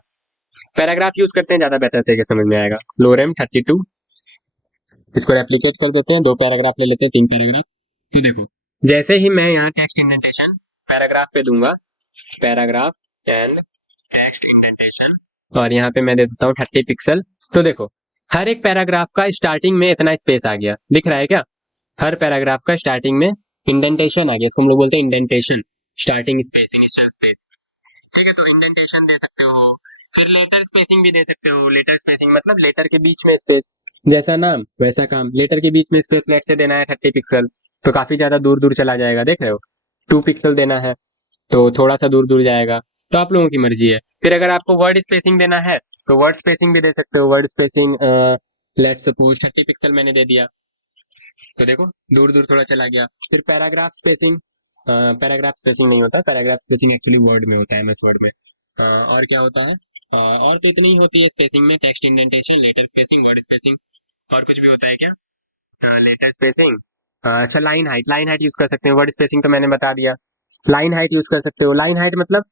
पैराग्राफ यूज करते हैं, ज्यादा बेहतर तरीके समझ में आएगा। लोरेम 32, इसको रेप्लीकेट कर देते हैं, 2 पैराग्राफ ले लेते हैं, 3 पैराग्राफ। तो देखो जैसे ही मैं यहाँ टेक्स्ट इंडेंटेशन पैराग्राफ पे दूंगा, पैराग्राफ एंड टेक्स्ट इंडेंटेशन, और यहाँ पे मैं दे देता हूँ 30 पिक्सल, तो देखो हर एक पैराग्राफ का स्टार्टिंग में इतना स्पेस आ गया, दिख रहा है क्या। हर पैराग्राफ का स्टार्टिंग में इंडेंटेशन आ गया, इसको हम लोग बोलते हैं indentation, starting space, initial space, ठीक है। तो इंडेंटेशन दे सकते हो, फिर लेटर स्पेसिंग भी दे सकते हो। लेटर स्पेसिंग मतलब लेटर के बीच में स्पेस, जैसा नाम वैसा काम। लेटर के बीच में स्पेस लेट से देना है 30 पिक्सल, तो काफी ज्यादा दूर दूर चला जाएगा, देख रहे हो। 2 पिक्सल देना है तो थोड़ा सा दूर दूर जाएगा, तो आप लोगों की मर्जी है। फिर अगर आपको वर्ड स्पेसिंग देना है तो वर्ड स्पेसिंग भी दे सकते हो। Word spacing let suppose 30 pixel मैंने दे दिया, तो देखो दूर दूर थोड़ा चला गया। फिर पैराग्राफ स्पेसिंग, पैराग्राफ स्पेसिंग नहीं होता, पैराग्राफ स्पेसिंग एक्चुअली वर्ड में होता है, एमएस वर्ड में। और क्या होता है, और तो इतनी ही होती है स्पेसिंग में, text indentation, letter spacing, word spacing. और कुछ भी होता है क्या, लेटर स्पेसिंग, अच्छा line height, line height use कर सकते हैं। वर्ड स्पेसिंग तो मैंने बता दिया। लाइन हाइट यूज कर सकते हो। लाइन हाइट मतलब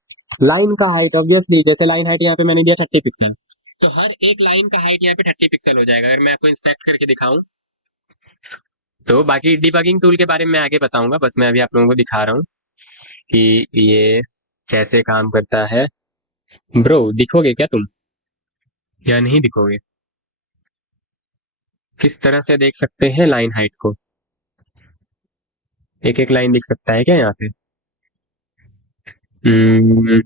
लाइन का हाइट, ऑब्वियसली जैसे लाइन हाइट यहाँ पे मैंने दिया 30 पिक्सल, तो हर एक लाइन का हाइट यहाँ पे 30 पिक्सल हो जाएगा। अगर मैं आपको इंस्पेक्ट करके दिखाऊं तो, बाकी डिबगिंग टूल के बारे में मैं आगे बताऊंगा, बस मैं अभी आप लोगों को दिखा रहा हूँ कि ये कैसे काम करता है। ब्रो दिखोगे क्या तुम या नहीं दिखोगे, किस तरह से देख सकते हैं लाइन हाइट को, एक एक लाइन दिख सकता है क्या यहाँ पे। हम्म,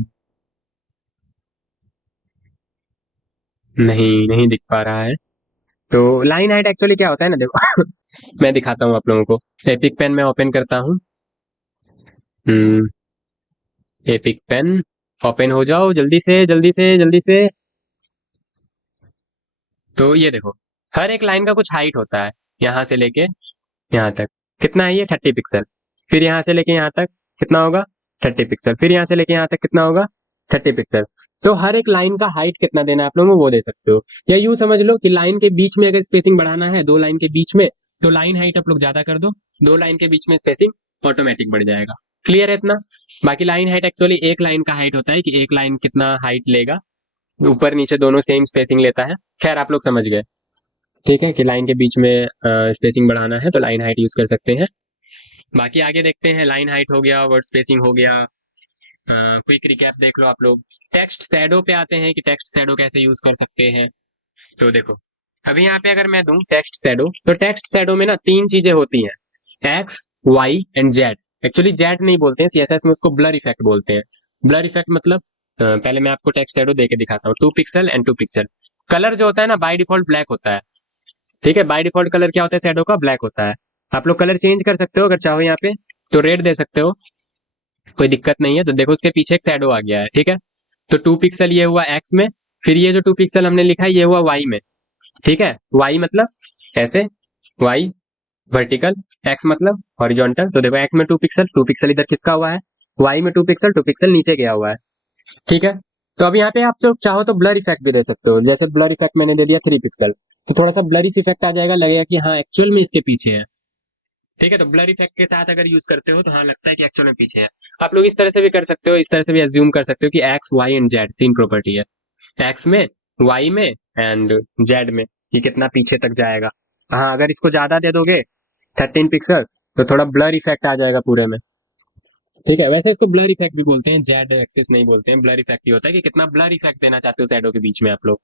नहीं नहीं दिख पा रहा है। तो लाइन हाइट एक्चुअली क्या होता है ना, देखो मैं दिखाता हूँ आप लोगों को। एपिक पेन मैं ओपन करता हूँ। एपिक पेन ओपन हो जाओ, जल्दी से जल्दी से जल्दी से। तो ये देखो हर एक लाइन का कुछ हाइट होता है, यहाँ से लेके यहाँ तक कितना है, ये 30 पिक्सल। फिर यहाँ से लेके यहाँ तक कितना होगा, 30 पिक्सल। फिर यहाँ से लेके यहाँ तक कितना होगा, 30 पिक्सल। तो हर एक लाइन का हाइट कितना देना है आप लोगों को वो दे सकते हो। या यूं समझ लो कि लाइन के बीच में अगर स्पेसिंग बढ़ाना है, 2 लाइन के बीच में, तो लाइन हाइट आप लोग ज्यादा कर दो, 2 लाइन के बीच में स्पेसिंग ऑटोमेटिक बढ़ जाएगा। क्लियर है इतना। बाकी लाइन हाइट एक्चुअली एक लाइन का हाइट होता है कि एक लाइन कितना हाइट लेगा, ऊपर नीचे दोनों सेम स्पेसिंग लेता है। खैर आप लोग समझ गए, ठीक है, कि लाइन के बीच में स्पेसिंग बढ़ाना है तो लाइन हाइट यूज कर सकते हैं। बाकी आगे देखते हैं, लाइन हाइट हो गया, वर्ड स्पेसिंग हो गया। क्विक रिकैप देख लो आप लोग। टेक्स्ट शैडो पे आते हैं कि टेक्स्ट शैडो कैसे यूज कर सकते हैं। तो देखो अभी यहाँ पे अगर मैं दूं टेक्स्ट शैडो, तो टेक्स्ट शैडो में ना 3 चीजें होती हैं, X Y and Z. Actually Z नहीं बोलते हैं, सीएसएस में उसको ब्लर इफेक्ट बोलते हैं। ब्लर इफेक्ट मतलब पहले मैं आपको टेक्स्ट शैडो देके दिखाता हूँ। 2 पिक्सल एंड 2 पिक्सल। कलर जो होता है ना बाय डिफॉल्ट ब्लैक होता है, ठीक है, बाय डिफॉल्ट कलर क्या होता है शैडो का, ब्लैक होता है। आप लोग कलर चेंज कर सकते हो अगर चाहो यहाँ पे, तो रेड दे सकते हो, कोई दिक्कत नहीं है। तो देखो उसके पीछे एक शैडो आ गया है, ठीक है। तो 2 पिक्सल ये हुआ एक्स में, फिर ये जो 2 पिक्सल हमने लिखा है ये हुआ वाई में, ठीक है। वाई मतलब ऐसे, वाई वर्टिकल, एक्स मतलब हॉरिजॉन्टल। तो देखो एक्स में 2 पिक्सल, 2 पिक्सल इधर किसका हुआ है, वाई में 2 पिक्सल, 2 पिक्सल नीचे गया हुआ है, ठीक है। तो अब यहाँ पे आप जो चाहो तो ब्लर इफेक्ट भी दे सकते हो, जैसे ब्लर इफेक्ट मैंने दे दिया 3 पिक्सल, तो थोड़ा सा ब्लर इफेक्ट आ जाएगा, लगेगा कि हाँ एक्चुअल में इसके पीछे है, ठीक है। तो ब्लर इफेक्ट के साथ अगर यूज करते हो तो हाँ लगता है कि एक्चुअल में पीछे है। आप लोग इस तरह से भी कर सकते हो, इस तरह से भी एज्यूम कर सकते हो कि X Y and Z 3 property है, एक्स में, वाई में एंड जेड में, कि कितना पीछे तक जाएगा। हाँ अगर इसको ज्यादा दे दोगे 13 पिक्सल, तो थोड़ा ब्लर इफेक्ट आ जाएगा पूरे में, ठीक है। वैसे इसको ब्लर इफेक्ट भी बोलते हैं, जेड एक्सिस नहीं बोलते हैं, ब्लर इफेक्ट ही होता है कि कितना ब्लर इफेक्ट देना चाहते हो शैडो के बीच में आप लोग,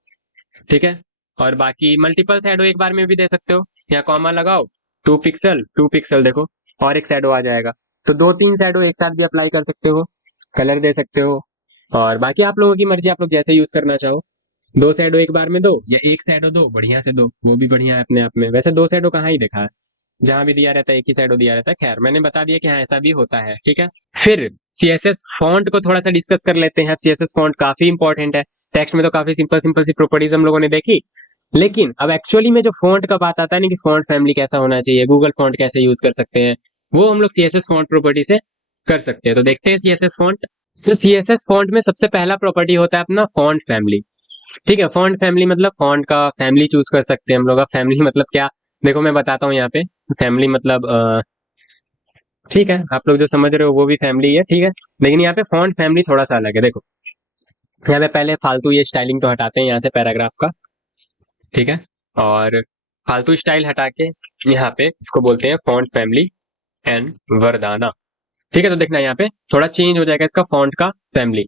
ठीक है। और बाकी मल्टीपल शैडो एक बार में भी दे सकते हो, यहाँ कॉमा लगाओ, 2 पिक्सल 2 पिक्सल देखो, और एक शैडो आ जाएगा। तो 2 3 शैडो एक साथ भी अप्लाई कर सकते हो, कलर दे सकते हो। और बाकी आप लोगों की मर्जी, आप लोग जैसे यूज करना चाहो, 2 शैडो एक बार में दो या एक शैडो दो, बढ़िया से दो, वो भी बढ़िया है अपने आप में। वैसे 2 शैडो कहाँ ही देखा है, जहां भी दिया रहता है एक ही शैडो दिया रहता है। खैर मैंने बता दिया कि हाँ ऐसा भी होता है, ठीक है। फिर सीएसएस फॉन्ट को थोड़ा सा डिस्कस कर लेते हैं। सीएसएस फॉन्ट काफी इंपॉर्टेंट है, टेक्स्ट में तो काफी सिंपल सिंपल सी प्रॉपर्टीज हम लोगों ने देखी, लेकिन अब एक्चुअली में जो फॉन्ट का बात आता है ना कि फॉन्ट फैमिली कैसा होना चाहिए, गूगल फॉन्ट कैसे यूज कर सकते हैं, वो हम लोग सीएसएस फॉन्ट प्रॉपर्टी से कर सकते हैं। तो देखते हैं सीएसएस फॉन्ट। तो सीएसएस फॉन्ट में सबसे पहला प्रॉपर्टी होता है अपना फॉन्ट फैमिली, ठीक है। फॉन्ट फैमिली मतलब फॉन्ट का फैमिली चूज कर सकते हैं हम लोग। अब फैमिली मतलब क्या, देखो मैं बताता हूँ यहाँ पे। फैमिली मतलब ठीक है, आप लोग जो समझ रहे हो वो भी फैमिली है, ठीक है। लेकिन यहाँ पे फॉन्ट फैमिली थोड़ा सा अलग है। देखो यहाँ पे पहले फालतू ये स्टाइलिंग तो हटाते हैं यहाँ से पैराग्राफ का, ठीक है। और फालतू स्टाइल हटा के यहाँ पे इसको बोलते हैं फॉन्ट फैमिली एंड वरदाना, ठीक है। तो देखना यहाँ पे थोड़ा चेंज हो जाएगा इसका फॉन्ट का फैमिली,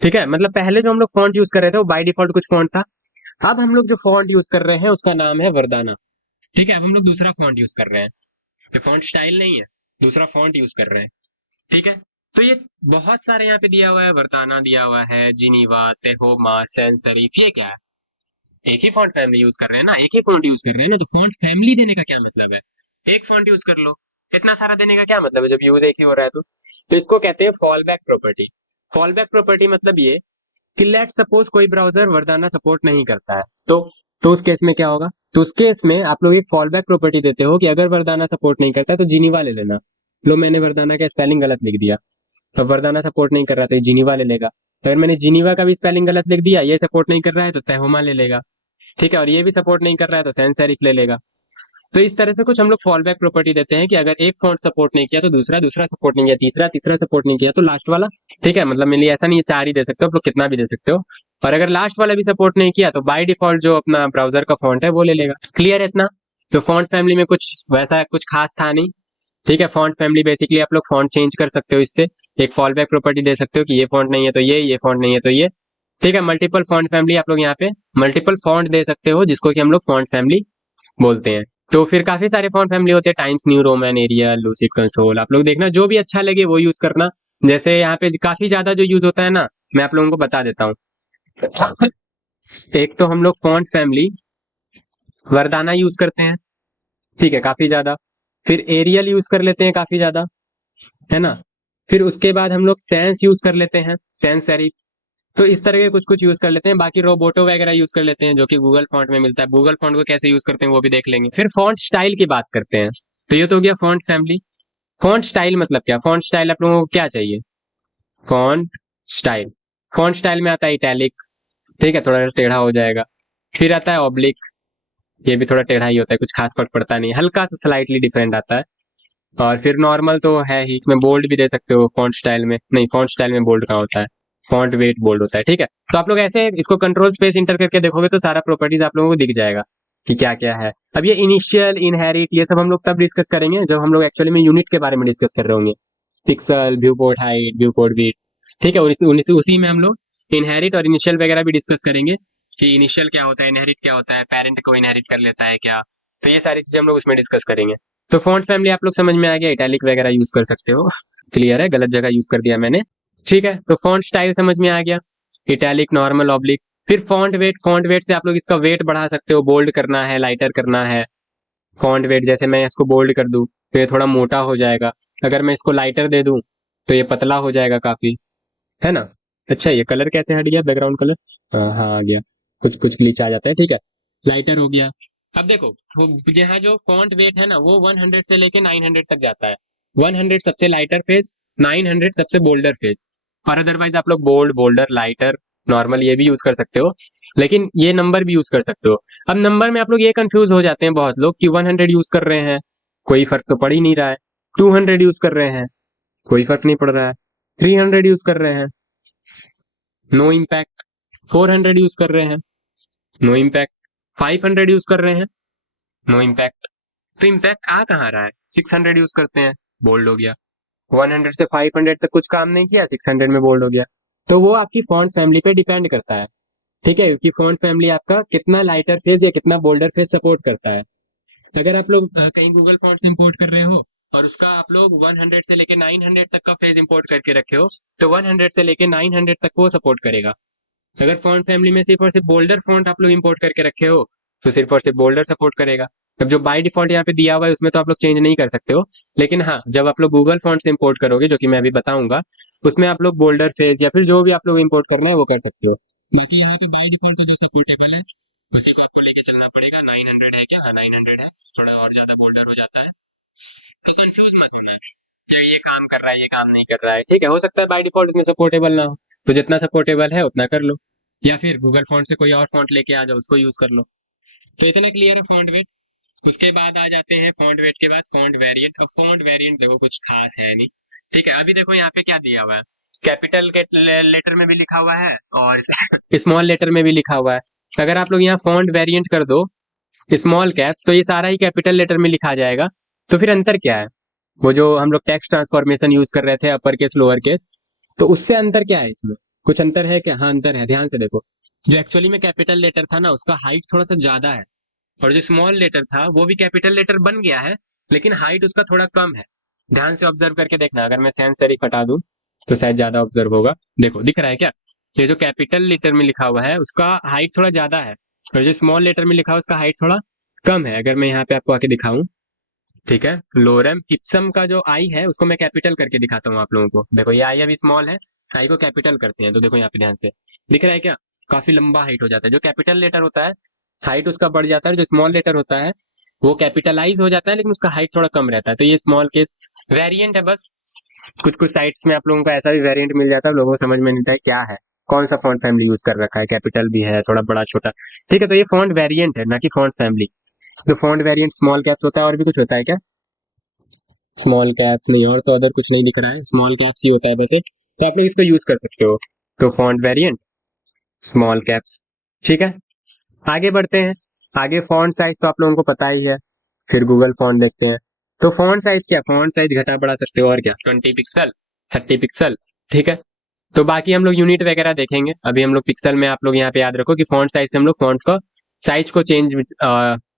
ठीक है। मतलब पहले जो हम लोग फॉन्ट यूज कर रहे थे वो बाय डिफॉल्ट कुछ फॉन्ट था, अब हम लोग जो फॉन्ट यूज कर रहे हैं उसका नाम है वरदाना, ठीक है। अब हम लोग दूसरा फॉन्ट यूज कर रहे हैं, ये फॉन्ट स्टाइल नहीं है, दूसरा फॉन्ट यूज कर रहे हैं, ठीक है। तो ये बहुत सारे यहाँ पे दिया हुआ है, वर्ताना दिया हुआ है, जिनीवा, तेहोमा, सैंस सेरिफ, ये क्या है, एक ही फॉन्ट फैमिली यूज कर रहे हैं ना, एक ही फॉन्ट यूज कर रहे हैं ना, तो फॉन्ट फैमिली देने का क्या मतलब है, एक फॉन्ट यूज कर लो, इतना सारा देने का क्या मतलब है जब यूज एक ही हो रहा है। तो इसको कहते हैं fall back property. Fall back property मतलब ये कि लेट सपोज कोई ब्राउजर वर्दाना सपोर्ट नहीं करता है, तो उस केस में क्या होगा, तो उस केस में आप लोग एक फॉल बैक प्रॉपर्टी देते हो कि अगर वर्दाना सपोर्ट नहीं करता है तो जिनीवा ले लेना। लो मैंने वर्दाना का स्पेलिंग गलत लिख दिया, तो वरदाना सपोर्ट नहीं कर रहा तो ये जिनीवा ले लेगा। तो अगर मैंने जिनीवा का भी स्पेलिंग गलत लिख दिया, ये सपोर्ट नहीं कर रहा है तो तेहोमा ले लेगा, ठीक है। और ये भी सपोर्ट नहीं कर रहा है तो सैंस सेरिफ ले लेगा। तो इस तरह से कुछ हम लोग फॉल बैक प्रॉपर्टी देते हैं कि अगर एक फॉन्ट सपोर्ट नहीं किया तो दूसरा, दूसरा सपोर्ट नहीं किया तीसरा, तीसरा सपोर्ट नहीं किया तो लास्ट वाला, ठीक है। मतलब मेरे लिए ऐसा नहीं है 4 ही दे सकते हो आप लोग, कितना भी दे सकते हो। और अगर लास्ट वाला भी सपोर्ट नहीं किया तो बाय डिफॉल्ट जो अपना ब्राउजर का फॉन्ट है वो ले लेगा। क्लियर है इतना। तो फॉन्ट फैमिली में कुछ वैसा कुछ खास था नहीं, ठीक है। फॉन्ट फैमिली बेसिकली आप लोग फॉन्ट चेंज कर सकते हो इससे, एक फॉल बैक प्रॉपर्टी दे सकते हो कि ये फॉन्ट नहीं है तो ये फॉन्ट नहीं है तो ये, ठीक है। मल्टीपल फॉन्ट फैमिली आप लोग यहाँ पे मल्टीपल फॉन्ट दे सकते हो जिसको कि हम लोग फॉन्ट फैमिली बोलते हैं। तो फिर काफी सारे फॉन्ट फैमिली होते हैं, Times New Roman, Arial, Lucida Console, आप लोग देखना जो भी अच्छा लगे वो यूज करना। जैसे यहाँ पे काफी ज्यादा जो यूज होता है ना, मैं आप लोगों को बता देता हूँ। एक तो हम लोग फॉन्ट फैमिली वरदाना यूज करते हैं, ठीक है, काफी ज्यादा। फिर एरियल यूज कर लेते हैं काफी ज्यादा, है ना। फिर उसके बाद हम लोग सेंस यूज कर लेते हैं, सेंस सेरिफ। तो इस तरह के कुछ कुछ यूज कर लेते हैं। बाकी रोबोटो वगैरह यूज कर लेते हैं जो कि गूगल फॉन्ट में मिलता है, गूगल फॉन्ट को कैसे यूज करते हैं वो भी देख लेंगे। फिर फॉन्ट स्टाइल की बात करते हैं। तो ये तो हो गया फॉन्ट फैमिली। फॉन्ट स्टाइल मतलब क्या, फॉन्ट स्टाइल आप लोगों को क्या चाहिए, फॉन्ट स्टाइल, फॉन्ट स्टाइल में आता है इटैलिक, ठीक है, थोड़ा टेढ़ा हो जाएगा। फिर आता है ऑब्लिक, ये भी थोड़ा टेढ़ा ही होता है, कुछ खास फर्क पड़ता नहीं, हल्का सा स्लाइटली डिफरेंट आता है। और फिर नॉर्मल तो है ही, इसमें बोल्ड भी दे सकते हो फॉन्ट स्टाइल में, नहीं फॉन्ट स्टाइल में बोल्ड कहाँ होता है, फॉन्ट वेट बोल्ड होता है, ठीक है। तो आप लोग ऐसे इसको कंट्रोल स्पेस इंटर करके देखोगे तो सारा प्रॉपर्टीज आप लोगों को दिख जाएगा कि क्या क्या है। अब ये इनिशियल, इनहेरिट, ये सब हम लोग तब डिस्कस करेंगे जब हम लोग एक्चुअली में यूनिट के बारे में डिस्कस कर रहे होंगे, pixel, view port height, view port width, ठीक है। और उसी में हम लोग इनहेरिट और इनिशियल वगैरह भी डिस्कस करेंगे कि इनिशियल क्या होता है, इनहेरिट क्या होता है, पेरेंट को इनहेरिट कर लेता है क्या, तो ये सारी चीजें हम लोग उसमें डिस्कस करेंगे। तो फॉन्ट फैमिली आप लोग समझ में आ गया, इटैलिक वगैरह यूज कर सकते हो, क्लियर है, गलत जगह यूज कर दिया मैंने, ठीक है। तो फॉन्ट स्टाइल समझ में आ गया, इटैलिक, नॉर्मल, ऑब्लिक। फिर फॉन्ट वेट से आप लोग इसका वेट बढ़ा सकते हो, बोल्ड करना है, लाइटर करना है। फॉन्ट वेट जैसे मैं इसको बोल्ड कर दूं तो ये थोड़ा मोटा हो जाएगा, अगर मैं इसको लाइटर दे दूं तो ये पतला हो जाएगा काफी, है ना। अच्छा ये कलर कैसे हट गया, बैकग्राउंड कलर? हाँ हाँ आ गया, कुछ कुछ ग्लिच आ जाता है, ठीक है। लाइटर हो गया। अब देखो वो यहाँ जो फॉन्ट वेट है ना वो 100 से लेके 900 तक जाता है। 100 सबसे लाइटर फेस, 900 सबसे बोल्डर फेस। और अदरवाइज आप लोग बोल्ड, बोल्डर, लाइटर, नॉर्मल ये भी यूज कर सकते हो, लेकिन ये नंबर भी यूज कर सकते हो। अब नंबर में आप लोग ये कंफ्यूज हो जाते हैं बहुत लोग कि 100 यूज कर रहे हैं, कोई फर्क तो पड़ ही नहीं रहा है। 200 यूज कर रहे हैं, कोई फर्क नहीं पड़ रहा है। 300 यूज कर रहे हैं, नो इम्पैक्ट। 400 यूज कर रहे हैं, नो इम्पैक्ट। 500 यूज कर रहे हैं, नो इम्पैक्ट। तो इम्पैक्ट आ कहाँ रहा है? 600 यूज करते हैं, बोल्ड हो गया। 100 से 500 तक कुछ काम नहीं किया, 600 में बोल्ड हो गया। तो वो आपकी फॉन्ट फैमिली पे डिपेंड करता है, ठीक है, क्योंकि फॉन्ट फैमिली आपका कितना लाइटर फेज या कितना बोल्डर फेज सपोर्ट करता है। अगर आप लोग कहीं गूगल फॉन्ट्स इंपोर्ट कर रहे हो और उसका आप लोग 100 से लेके 900 तक का फेज इंपोर्ट करके रखे हो, तो 100 से लेके 900 तक वो सपोर्ट करेगा। अगर फॉन्ट फैमिली में सिर्फ और सिर्फ बोल्डर फॉन्ट आप लोग इंपोर्ट करके रखे हो तो सिर्फ और सिर्फ बोल्डर सपोर्ट करेगा। अब जो बाय डिफॉल्ट यहाँ पे दिया हुआ है उसमें तो आप लोग चेंज नहीं कर सकते हो, लेकिन हाँ जब आप लोग गूगल फॉन्ट से इंपोर्ट करोगे, जो कि मैं अभी बताऊंगा, उसमें आप लोग बोल्डर फेज या फिर जो भी आप लोग इंपोर्ट करना है वो कर सकते हो। बाकी यहाँ पे बाय डिफॉल्ट तो जो सपोर्टेबल है उसी को आपको लेके चलना पड़ेगा। 900 है क्या? 900 है, थोड़ा और ज्यादा बोल्डर हो जाता है। तो कंफ्यूज मत होना कि ये काम कर रहा है ये काम नहीं कर रहा है, ठीक है, हो सकता है बाय डिफॉल्ट इसमें सपोर्टेबल ना हो, तो जितना सपोर्टेबल है उतना कर लो, या फिर गूगल फॉन्ट से कोई और फॉन्ट लेके आ जाओ उसको यूज कर लो। तो इतना क्लियर है फॉन्ट वेट। उसके बाद आ जाते हैं फॉन्ट वेट के बाद फॉन्ट वेरिएंट। अब फॉन्ट वेरिएंट देखो कुछ खास है नहीं, ठीक है। अभी देखो यहाँ पे क्या दिया हुआ है, कैपिटल के लेटर में भी लिखा हुआ है और स्मॉल लेटर में भी लिखा हुआ है। अगर आप लोग यहाँ फॉन्ट वेरिएंट कर दो स्मॉल कैप्स तो ये सारा ही कैपिटल लेटर में लिखा जाएगा। तो फिर अंतर क्या है? वो जो हम लोग टेक्स्ट ट्रांसफॉर्मेशन यूज कर रहे थे, अपर केस लोअर केस, तो उससे अंतर क्या है इसमें? कुछ अंतर है क्या? हाँ अंतर है, ध्यान से देखो। जो एक्चुअली में कैपिटल लेटर था ना उसका हाइट थोड़ा सा ज्यादा है, और जो स्मॉल लेटर था वो भी कैपिटल लेटर बन गया है, लेकिन हाइट उसका थोड़ा कम है। ध्यान से ऑब्जर्व करके देखना, अगर मैं सेंस सेरिफ हटा दूं तो शायद ज्यादा ऑब्जर्व होगा। देखो दिख रहा है क्या? ये जो कैपिटल लेटर में लिखा हुआ है उसका हाइट थोड़ा ज्यादा है, और जो स्मॉल लेटर में लिखा हुआ है उसका हाइट थोड़ा कम है। अगर मैं यहाँ पे आपको आके दिखाऊं, ठीक है, लोरेम इप्सम का जो आई है उसको मैं कैपिटल करके दिखाता हूँ आप लोगों को। देखो ये आई अभी स्मॉल है, आई को कैपिटल करते हैं तो देखो यहाँ पे ध्यान से दिख रहा है क्या? काफी लंबा हाइट हो जाता है। जो कैपिटल लेटर होता है हाइट उसका बढ़ जाता है, जो स्मॉल लेटर होता है वो कैपिटलाइज हो जाता है लेकिन उसका हाइट थोड़ा कम रहता है। तो ये स्मॉल केस वेरिएंट है बस। कुछ कुछ साइट्स में आप लोगों को ऐसा भी वेरिएंट मिल जाता है, लोगों को समझ में नहीं आता है क्या है, कौन सा फॉन्ट फैमिली यूज कर रखा है, कैपिटल भी है थोड़ा बड़ा छोटा, ठीक है। तो ये फॉन्ट वेरिएंट है ना कि फॉन्ट फैमिली। तो फॉन्ट वेरिएंट स्मॉल कैप्स होता है, और भी कुछ होता है क्या? स्मॉल कैप्स नहीं, और तो अदर कुछ नहीं दिख रहा है, स्मॉल कैप्स ही होता है वैसे, तो आप लोग इसको यूज कर सकते हो। तो फॉन्ट वेरिएंट स्मॉल कैप्स, ठीक है। आगे बढ़ते हैं। आगे फॉन्ट साइज तो आप लोगों को पता ही है, फिर गूगल फॉन्ट देखते हैं। तो फॉन्ट साइज क्या, फॉन्ट साइज घटा बढ़ा सकते हो और क्या, 20 पिक्सल, 30 पिक्सल, ठीक है। तो बाकी हम लोग यूनिट वगैरह देखेंगे, अभी हम लोग पिक्सल में। आप लोग यहाँ पे याद रखो कि फॉन्ट साइज से हम लोग फॉन्ट का साइज को चेंज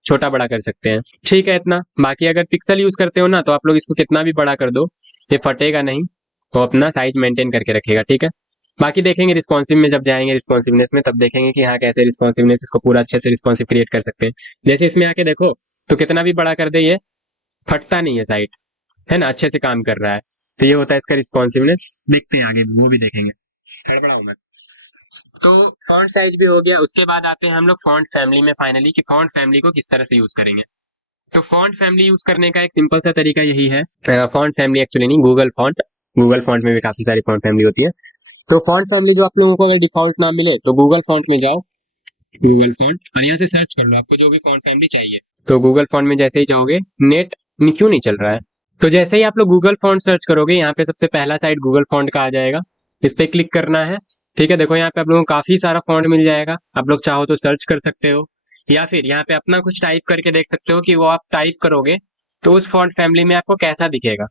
छोटा बड़ा कर सकते हैं, ठीक है इतना। बाकी अगर पिक्सल यूज करते हो ना तो आप लोग इसको कितना भी बड़ा कर दो ये फटेगा नहीं, वो अपना साइज मेंटेन करके रखेगा, ठीक है। बाकी देखेंगे रिस्पॉन्सिव में, जब जाएंगे रिस्पॉन्सिवनेस में तब देखेंगे कि हाँ कैसे रिस्पॉन्सिवनेस इसको पूरा अच्छे से रिस्पॉन्सिव क्रिएट कर सकते हैं। जैसे इसमें आके देखो तो कितना भी बड़ा कर दे ये फटता नहीं है साइट, है ना, अच्छे से काम कर रहा है। तो ये होता है इसका रिस्पॉन्सिवनेस। देखते हैं आगे वो भी देखेंगे, हड़बड़ाऊं मैं। तो फॉन्ट साइज भी हो गया। उसके बाद आते हैं हम लोग फॉन्ट फैमिली में फाइनली, कि फॉन्ट फैमिली को किस तरह से यूज करेंगे। तो फॉन्ट फैमिली यूज करने का एक सिंपल सा तरीका यही है। फॉन्ट फैमिली एक्चुअली नहीं, गूगल फॉन्ट। गूगल फॉन्ट में भी काफी सारी फॉन्ट फैमिली होती है। तो फॉन्ट फैमिली जो आप लोगों को अगर डिफॉल्ट ना मिले तो गूगल फॉन्ट में जाओ, गूगल फॉन्ट, और यहाँ से सर्च कर लो आपको जो भी फॉन्ट फैमिली चाहिए। तो गूगल फॉन्ट में जैसे ही जाओगे, नेट क्यों नहीं चल रहा है, तो जैसे ही आप लोग गूगल फॉन्ट सर्च करोगे यहाँ पे सबसे पहला साइट गूगल फॉन्ट का आ जाएगा, इस पे क्लिक करना है, ठीक है। देखो यहाँ पे आप लोगों को काफी सारा फॉन्ट मिल जाएगा, आप लोग चाहो तो सर्च कर सकते हो, या फिर यहाँ पे अपना कुछ टाइप करके देख सकते हो कि वो आप टाइप करोगे तो उस फॉन्ट फैमिली में आपको कैसा दिखेगा,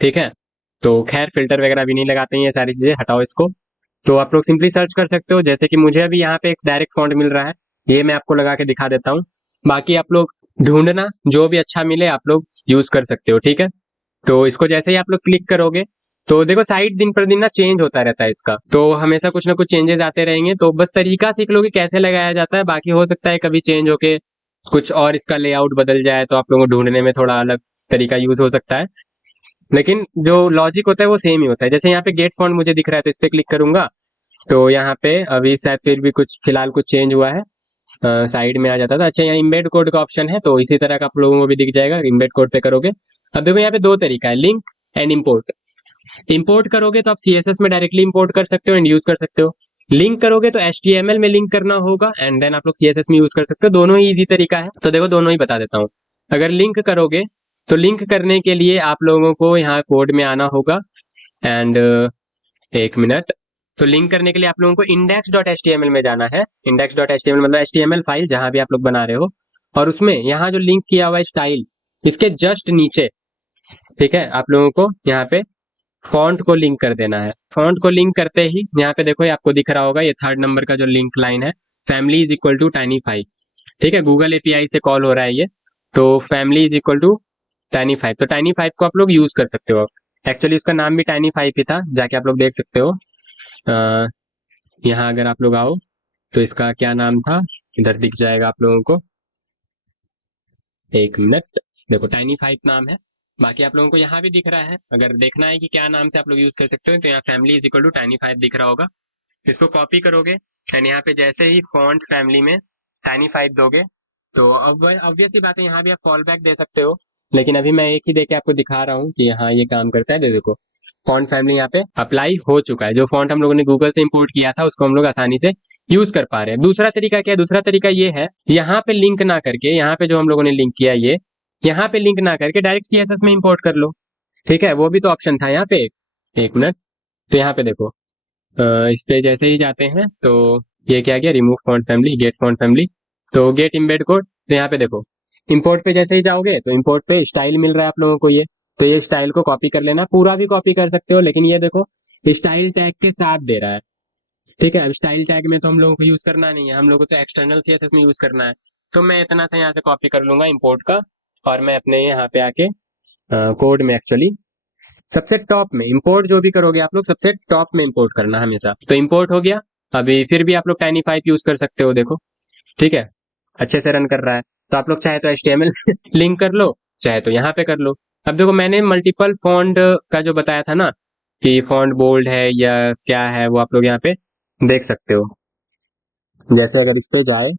ठीक है। तो खैर फिल्टर वगैरह भी नहीं लगाते हैं, ये सारी चीजें हटाओ इसको। तो आप लोग सिंपली सर्च कर सकते हो, जैसे कि मुझे अभी यहाँ पे एक डायरेक्ट फॉन्ट मिल रहा है, ये मैं आपको लगा के दिखा देता हूँ। बाकी आप लोग ढूंढना, जो भी अच्छा मिले आप लोग यूज कर सकते हो, ठीक है। तो इसको जैसे ही आप लोग क्लिक करोगे तो देखो साइट दिन पर दिन ना चेंज होता रहता है इसका, तो हमेशा कुछ ना कुछ चेंजेस आते रहेंगे, तो बस तरीका सीख लो कि कैसे लगाया जाता है। बाकी हो सकता है कभी चेंज होके कुछ और इसका लेआउट बदल जाए, तो आप लोगों को ढूंढने में थोड़ा अलग तरीका यूज हो सकता है, लेकिन जो लॉजिक होता है वो सेम ही होता है। जैसे यहाँ पे गेट फॉन्ट मुझे दिख रहा है, तो इस पे क्लिक करूंगा, तो यहाँ पे अभी शायद फिर भी कुछ फिलहाल कुछ चेंज हुआ है, साइड में आ जाता था। अच्छा, यहाँ इम्बेड कोड का ऑप्शन है, तो इसी तरह का आप लोगों को भी दिख जाएगा, इम्बेड कोड पे करोगे। अब देखो यहाँ पे दो तरीका है, लिंक एंड इम्पोर्ट। इंपोर्ट करोगे तो आप सीएसएस में डायरेक्टली इंपोर्ट कर सकते हो एंड यूज कर सकते हो। लिंक करोगे तो एचटीएमएल में लिंक करना होगा एंड देन आप लोग सीएसएस में यूज कर सकते हो। दोनों ही इजी तरीका है, तो देखो दोनों ही बता देता हूँ। अगर लिंक करोगे तो लिंक करने के लिए आप लोगों को यहाँ कोड में आना होगा एंड एक मिनट। तो लिंक करने के लिए आप लोगों को index.html में जाना है। index.html मतलब एचटीएमएल फाइल जहां भी आप लोग बना रहे हो, और उसमें यहाँ जो लिंक किया हुआ है स्टाइल, इसके जस्ट नीचे, ठीक है, आप लोगों को यहाँ पे फॉन्ट को लिंक कर देना है। फॉन्ट को लिंक करते ही यहाँ पे देखो, ये आपको दिख रहा होगा, ये थर्ड नंबर का जो लिंक लाइन है, फैमिली इज इक्वल टू टाइनी5। ठीक है, गूगल एपीआई से कॉल हो रहा है ये, तो फैमिली इज इक्वल टू टाइनी5। तो टाइनी5 को आप लोग यूज कर सकते हो। एक्चुअली उसका नाम भी टाइनी5 ही था, जाके आप लोग देख सकते हो। यहाँ अगर आप लोग आओ तो इसका क्या नाम था, इधर दिख जाएगा आप लोगों को, एक मिनट। देखो टाइनी5 नाम है। बाकी आप लोगों को यहाँ भी दिख रहा है, अगर देखना है कि क्या नाम से आप लोग यूज कर सकते हो, तो यहाँ फैमिली इज इक्वल टू टाइनी5 दिख रहा होगा। इसको कॉपी करोगे एंड यहाँ पे जैसे ही फॉन्ट फैमिली में टाइनी5 दोगे, तो अब ऑब्वियस सी बात है, यहाँ भी आप फॉल बैक दे सकते हो, लेकिन अभी मैं एक ही देके आपको दिखा रहा हूँ कि हाँ ये काम करता है। देखो फॉन्ट फैमिली यहाँ पे अप्लाई हो चुका है। जो फॉन्ट हम लोगों ने गूगल से इंपोर्ट किया था उसको हम लोग आसानी से यूज कर पा रहे हैं। दूसरा तरीका क्या है, दूसरा तरीका ये है, यहाँ पे लिंक ना करके, यहाँ पे जो हम लोगों ने लिंक किया ये, यहाँ पे लिंक ना करके डायरेक्ट सीएसएस में इंपोर्ट कर लो। ठीक है, वो भी तो ऑप्शन था यहाँ पे, एक मिनट। तो यहाँ पे देखो, इस पे जैसे ही जाते हैं तो ये क्या गया, remove font family, get font family, तो गेट इम्बेड कोड। तो यहाँ पे देखो इंपोर्ट पे जैसे ही जाओगे तो इंपोर्ट पे स्टाइल मिल रहा है आप लोगों को ये, तो ये स्टाइल को कॉपी कर लेना। पूरा भी कॉपी कर सकते हो, लेकिन ये देखो स्टाइल टैग के साथ दे रहा है। ठीक है, अब स्टाइल टैग में तो हम लोगों को यूज करना नहीं है, हम लोगों को तो एक्सटर्नल सीएसएस में यूज करना है। तो मैं इतना सा यहाँ से कॉपी कर लूंगा इंपोर्ट का, और मैं अपने यहाँ पे आके कोड में एक्चुअली सबसे टॉप में इंपोर्ट जो भी करोगे आप लोग, सबसे टॉप में इंपोर्ट करना हमेशा। तो इंपोर्ट हो गया। अभी फिर भी आप लोग टाइनी5 यूज कर सकते हो, देखो ठीक है, अच्छे से रन कर रहा है। तो आप लोग चाहे तो एचटीएमएल लिंक कर लो, चाहे तो यहाँ पे कर लो। अब देखो मैंने मल्टीपल फॉन्ट का जो बताया था ना, कि फॉन्ट बोल्ड है या क्या है, वो आप लोग यहाँ पे देख सकते हो। जैसे अगर इस पे जाए,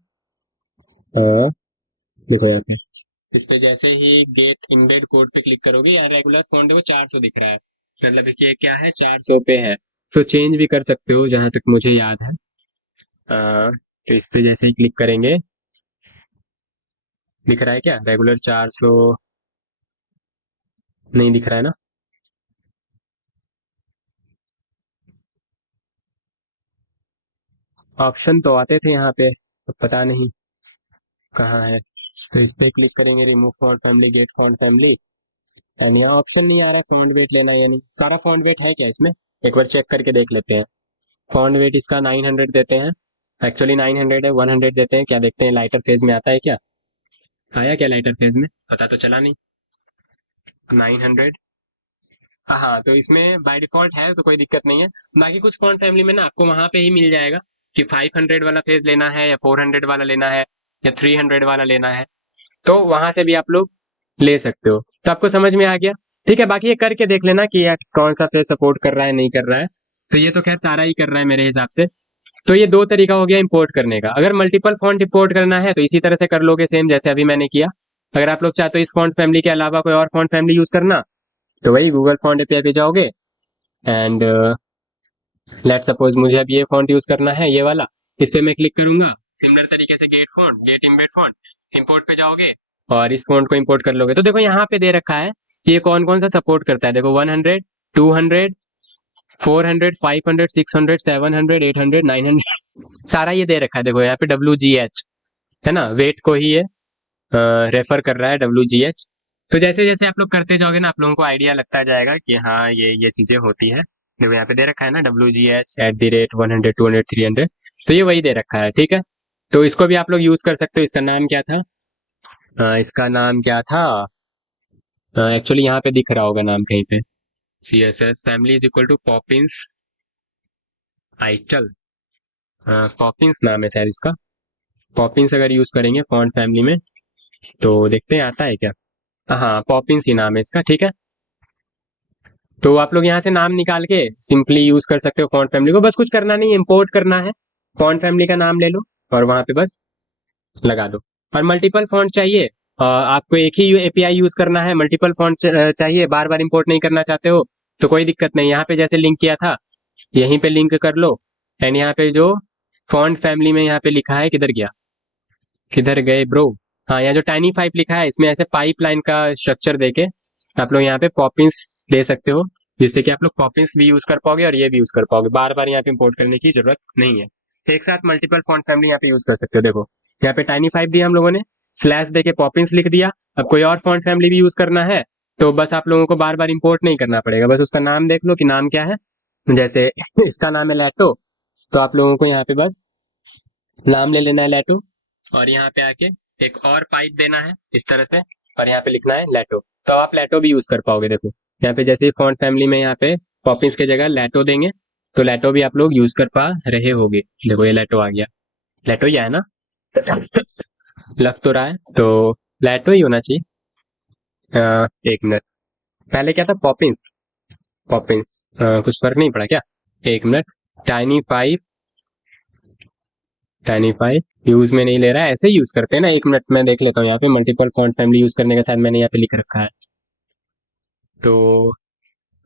देखो यहाँ पे इस पे जैसे ही गेट इम्बेड कोड पे क्लिक करोगे, यहाँ रेगुलर फॉन्ट देखो 400 दिख रहा है, मतलब इसकी क्या है, 400 पे है। तो चेंज भी कर सकते हो जहां तक मुझे याद है। तो इस पे जैसे ही क्लिक करेंगे, दिख रहा है क्या, रेगुलर 400 नहीं दिख रहा है ना। ऑप्शन तो आते थे यहाँ पे, अब पता नहीं कहाँ है। तो इस पे क्लिक करेंगे, remove font family, get font family, and यहाँ ऑप्शन नहीं आ रहा है फॉन्ट वेट लेना या नहीं। सारा फॉन्ट वेट है क्या इसमें, एक बार चेक करके देख लेते हैं। फॉन्ट वेट इसका 900 देते हैं, एक्चुअली 900 है, 100 देते हैं। क्या देखते हैं लाइटर फेज में आता है क्या, आया क्या लाइटर फेज में, पता तो चला नहीं। 900, हाँ, तो इसमें बाय डिफॉल्ट है, तो कोई दिक्कत नहीं है। बाकी कुछ फॉन्ट फैमिली में ना आपको वहां पे ही मिल जाएगा कि 500 वाला फेज लेना है या 400 वाला लेना है या 300 वाला लेना है, तो वहां से भी आप लोग ले सकते हो। तो आपको समझ में आ गया। ठीक है, बाकी ये करके देख लेना कि यार कौन सा फेज सपोर्ट कर रहा है नहीं कर रहा है। तो ये तो खैर सारा ही कर रहा है मेरे हिसाब से। तो ये दो तरीका हो गया इंपोर्ट करने का। अगर मल्टीपल फॉन्ट इंपोर्ट करना है तो इसी तरह से कर लोगे, सेम जैसे अभी मैंने किया। अगर आप लोग चाहते हो इस फॉन्ट फैमिली के अलावा कोई और फॉन्ट फैमिली यूज करना, तो वही गूगल फॉन्ट एपीआई पे जाओगे एंड लेट सपोज मुझे अब ये फॉन्ट यूज करना है, ये वाला, इस पे मैं क्लिक करूंगा। सिमिलर तरीके से get font, get embed font, import पे जाओगे और इस फॉन्ट को इंपोर्ट कर लोगे। तो देखो यहाँ पे दे रखा है कि ये कौन कौन सा सपोर्ट करता है। देखो 100, 200, 400, 500, 600, 700, 800, 900, सारा ये दे रखा है। देखो यहाँ पे WGH है ना, वेट को ही ये रेफर कर रहा है, WGH। तो जैसे जैसे आप लोग करते जाओगे ना, आप लोगों को आइडिया लगता जाएगा कि हाँ ये चीजें होती है। देखो यहाँ पे दे रखा है ना, WGH @100, 200, 300, तो ये वही दे रखा है। ठीक है, तो इसको भी आप लोग यूज कर सकते हो। इसका नाम क्या था, इसका नाम क्या था, एक्चुअली यहाँ पे दिख रहा होगा नाम कहीं पे, CSS family is equal to Poppins italic, Poppins नाम है शायद इसका। पॉपिंस अगर यूज करेंगे फॉन्ट फैमिली में तो देखते हैं आता है क्या। हाँ पॉपिंस ही नाम है इसका, ठीक है। तो आप लोग यहाँ से नाम निकाल के सिंपली यूज कर सकते हो फॉन्ट फैमिली को, बस कुछ करना नहीं, इंपोर्ट करना है, फॉन्ट फैमिली का नाम ले लो और वहां पे बस लगा दो। और मल्टीपल फॉन्ट चाहिए, आपको एक ही एपीआई यूज करना है, मल्टीपल फॉन्ट चाहिए, बार बार इंपोर्ट नहीं करना चाहते हो तो कोई दिक्कत नहीं, यहाँ पे जैसे लिंक किया था यहीं पे लिंक कर लो। एंड यहाँ पे जो फॉन्ट फैमिली में यहाँ पे लिखा है, किधर गया, किधर गए ब्रो, हाँ यहाँ जो टाइनी फाइव लिखा है इसमें ऐसे पाइपलाइन का स्ट्रक्चर देके आप लोग यहाँ पे पॉपिंस दे सकते हो, जिससे कि आप लोग पॉपिंस भी यूज कर पाओगे और ये भी यूज कर पाओगे, बार बार यहाँ पे इंपोर्ट करने की जरूरत नहीं है। एक साथ मल्टीपल फॉन्ट फैमिली यहाँ पे यूज कर सकते हो। देखो यहाँ पे टाइनी फाइव दिया हम लोगों ने, स्लैश देके पॉपिंस लिख दिया। अब कोई और फॉन्ट फैमिली भी यूज करना है तो बस आप लोगों को बार बार इंपोर्ट नहीं करना पड़ेगा, बस उसका नाम देख लो कि नाम क्या है। जैसे इसका नाम है लैटो, तो आप लोगों को यहाँ पे बस नाम ले लेना है लैटो, और यहाँ पे आके एक और पाइप देना है इस तरह से, और यहाँ पे लिखना है लैटो, तो आप लैटो भी यूज कर पाओगे। देखो यहाँ पे जैसे फॉन्ट फैमिली में यहाँ पे पॉपिंस की जगह लैटो देंगे तो लैटो भी आप लोग यूज कर पा रहे होगे। देखो ये लैटो आ गया, लैटो ही है ना, लग तो रहा है तो लैटो ही होना चाहिए। एक मिनट, पहले क्या था, पॉपिंस, पॉपिंस कुछ फर्क नहीं पड़ा क्या, एक minute, tiny five, tiny five use में नहीं ले रहा है, ऐसे ही यूज करते हैं ना, एक मिनट मैं देख लेता हूँ यहाँ पे मल्टीपल फॉन्ट फैमिली यूज करने का शायद मैंने यहाँ पे लिख रखा है। तो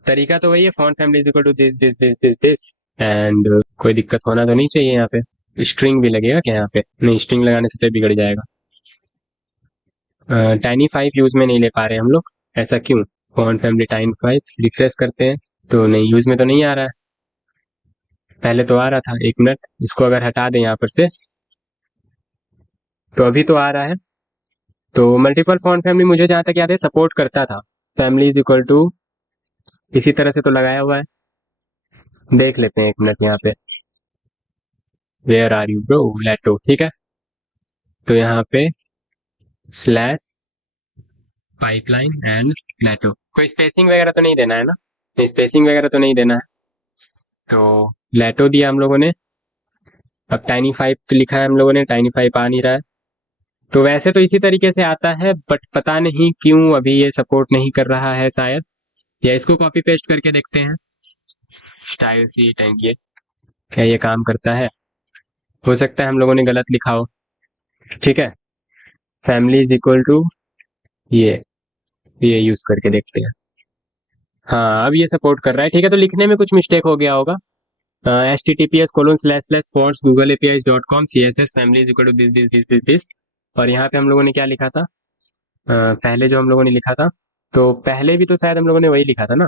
तरीका तो वही है, font family is equal to this this this this this, and कोई दिक्कत होना तो नहीं चाहिए। यहाँ पे स्ट्रिंग भी लगेगा क्या, यहाँ पे नहीं, स्ट्रिंग लगाने से तो बिगड़ जाएगा। टाइनी फाइव यूज में नहीं ले पा रहे हम लोग, ऐसा क्यों, font family tiny five refresh करते हैं तो नहीं, यूज में तो नहीं आ रहा है, पहले तो आ रहा था। एक मिनट, इसको अगर हटा दें यहाँ पर से तो अभी तो आ रहा है। तो मल्टीपल फॉन्ट फैमिली मुझे जहां तक याद है सपोर्ट करता था, फैमिली इज इक्वल टू इसी तरह से तो लगाया हुआ है, देख लेते हैं एक मिनट यहाँ पे, वेयर आर यू ब्रो, लेटो, ठीक है। तो यहाँ पे स्लैश पाइपलाइन एंड लेटो, कोई स्पेसिंग वगैरह तो नहीं देना है ना, नहीं स्पेसिंग वगैरह तो नहीं देना है, तो लेटो दिया हम लोगों ने। अब टाइनी फाइव तो लिखा है हम लोगों ने, टाइनी फाइव आ नहीं रहा है, तो वैसे तो इसी तरीके से आता है बट पता नहीं क्यों अभी ये सपोर्ट नहीं कर रहा है शायद, या इसको कॉपी पेस्ट करके देखते हैं, स्टाइल सीट एंड ये, क्या ये काम करता है, हो सकता है हम लोगों ने गलत लिखा हो, ठीक है। फैमिली इज इक्वल टू ये यूज करके देखते हैं, हाँ अब ये सपोर्ट कर रहा है, ठीक है। तो लिखने में कुछ मिस्टेक हो गया होगा, https://fonts.googleapis.com/css family is equal to this, और यहाँ पे हम लोगों ने क्या लिखा था, पहले जो हम लोगों ने लिखा था, तो पहले भी तो शायद हम लोगों ने वही लिखा था ना,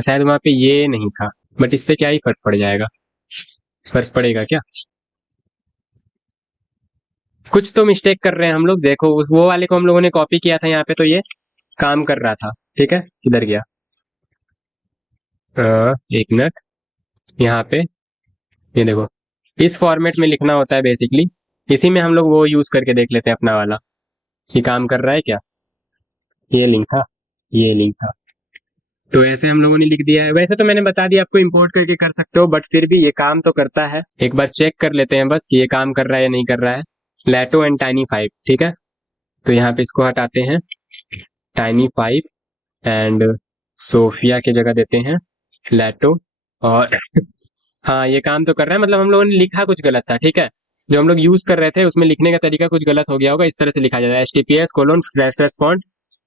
शायद वहाँ पे ये नहीं था, बट इससे क्या ही फर्क पड़ जाएगा, फर्क पड़ेगा क्या, कुछ तो मिस्टेक कर रहे हैं हम लोग। देखो वो वाले को हम लोगों ने कॉपी किया था यहाँ पे तो ये काम कर रहा था, ठीक है, किधर गया, एक मिनट, यहाँ पे ये देखो, इस फॉर्मेट में लिखना होता है बेसिकली, इसी में हम लोग वो यूज करके देख लेते हैं अपना वाला कि काम कर रहा है क्या, ये लिंक था, ये लिंक था, तो ऐसे हम लोगों ने लिख दिया है। वैसे तो मैंने बता दिया आपको इंपोर्ट करके कर सकते हो, बट फिर भी ये काम तो करता है, एक बार चेक कर लेते हैं बस कि ये काम कर रहा है या नहीं कर रहा है। लैटो एंड टाइनी फाइव, ठीक है, तो यहाँ पे इसको हटाते हैं, टाइनी फाइव एंड सोफिया की जगह देते हैं लैटो, और हाँ ये काम तो कर रहा है, मतलब हम लोगों ने लिखा कुछ गलत था, ठीक है, जो हम लोग यूज कर रहे थे उसमें लिखने का तरीका कुछ गलत हो गया होगा, इस तरह से लिखा जाता है https://font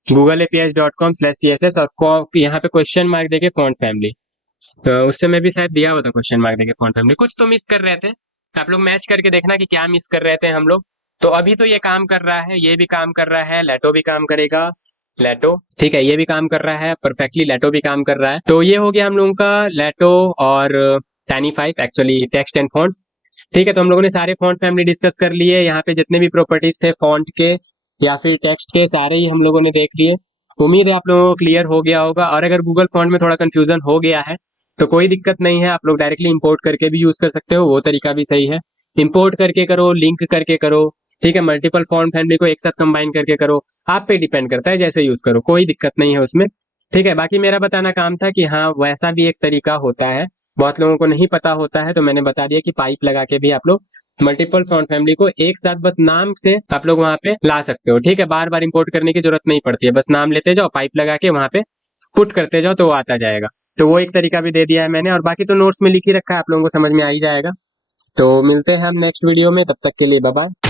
googleapis.com/css, और यहाँ पे क्वेश्चन मार्क देके फॉन्ट फैमिली, उस समय भी शायद दिया हुआ था क्वेश्चन मार्क देके फॉन्ट फैमिली, कुछ तो मिस कर रहे थे, आप लोग मैच करके देखना कि क्या मिस कर रहे थे हम लोग। तो अभी तो ये काम कर रहा है, ये भी काम कर रहा है, लेटो भी काम करेगा, लेटो, ठीक है, ये भी काम कर रहा है परफेक्टली, लेटो भी काम कर रहा है, तो ये हो गया हम लोगों का लेटो और tiny five, actually text and fonts, ठीक है। तो हम लोगों ने सारे फॉन्ट फैमिली डिस्कस कर लिए, यहाँ पे जितने भी प्रॉपर्टीज थे फॉन्ट के या फिर टेक्स्ट के सारे ही हम लोगों ने देख लिए, उम्मीद है आप लोगों को क्लियर हो गया होगा, और अगर गूगल फॉन्ट में थोड़ा कंफ्यूजन हो गया है तो कोई दिक्कत नहीं है, आप लोग डायरेक्टली इंपोर्ट करके भी यूज कर सकते हो, वो तरीका भी सही है, इंपोर्ट करके करो, लिंक करके करो, ठीक है, मल्टीपल फॉन्ट फैमिली को एक साथ कंबाइन करके करो, आप पे डिपेंड करता है, जैसे यूज करो, कोई दिक्कत नहीं है उसमें। ठीक है, बाकी मेरा बताना काम था कि हाँ वैसा भी एक तरीका होता है, बहुत लोगों को नहीं पता होता है, तो मैंने बता दिया कि पाइप लगा के भी आप लोग मल्टीपल फॉन्ट फैमिली को एक साथ बस नाम से आप लोग वहां पे ला सकते हो। ठीक है, बार बार इंपोर्ट करने की जरूरत नहीं पड़ती है, बस नाम लेते जाओ, पाइप लगा के वहां पे पुट करते जाओ तो वो आता जाएगा। तो वो एक तरीका भी दे दिया है मैंने, और बाकी तो नोट्स में लिख ही रखा है, आप लोगों को समझ में आ ही जाएगा। तो मिलते हैं हम नेक्स्ट वीडियो में, तब तक के लिए बाय बाय।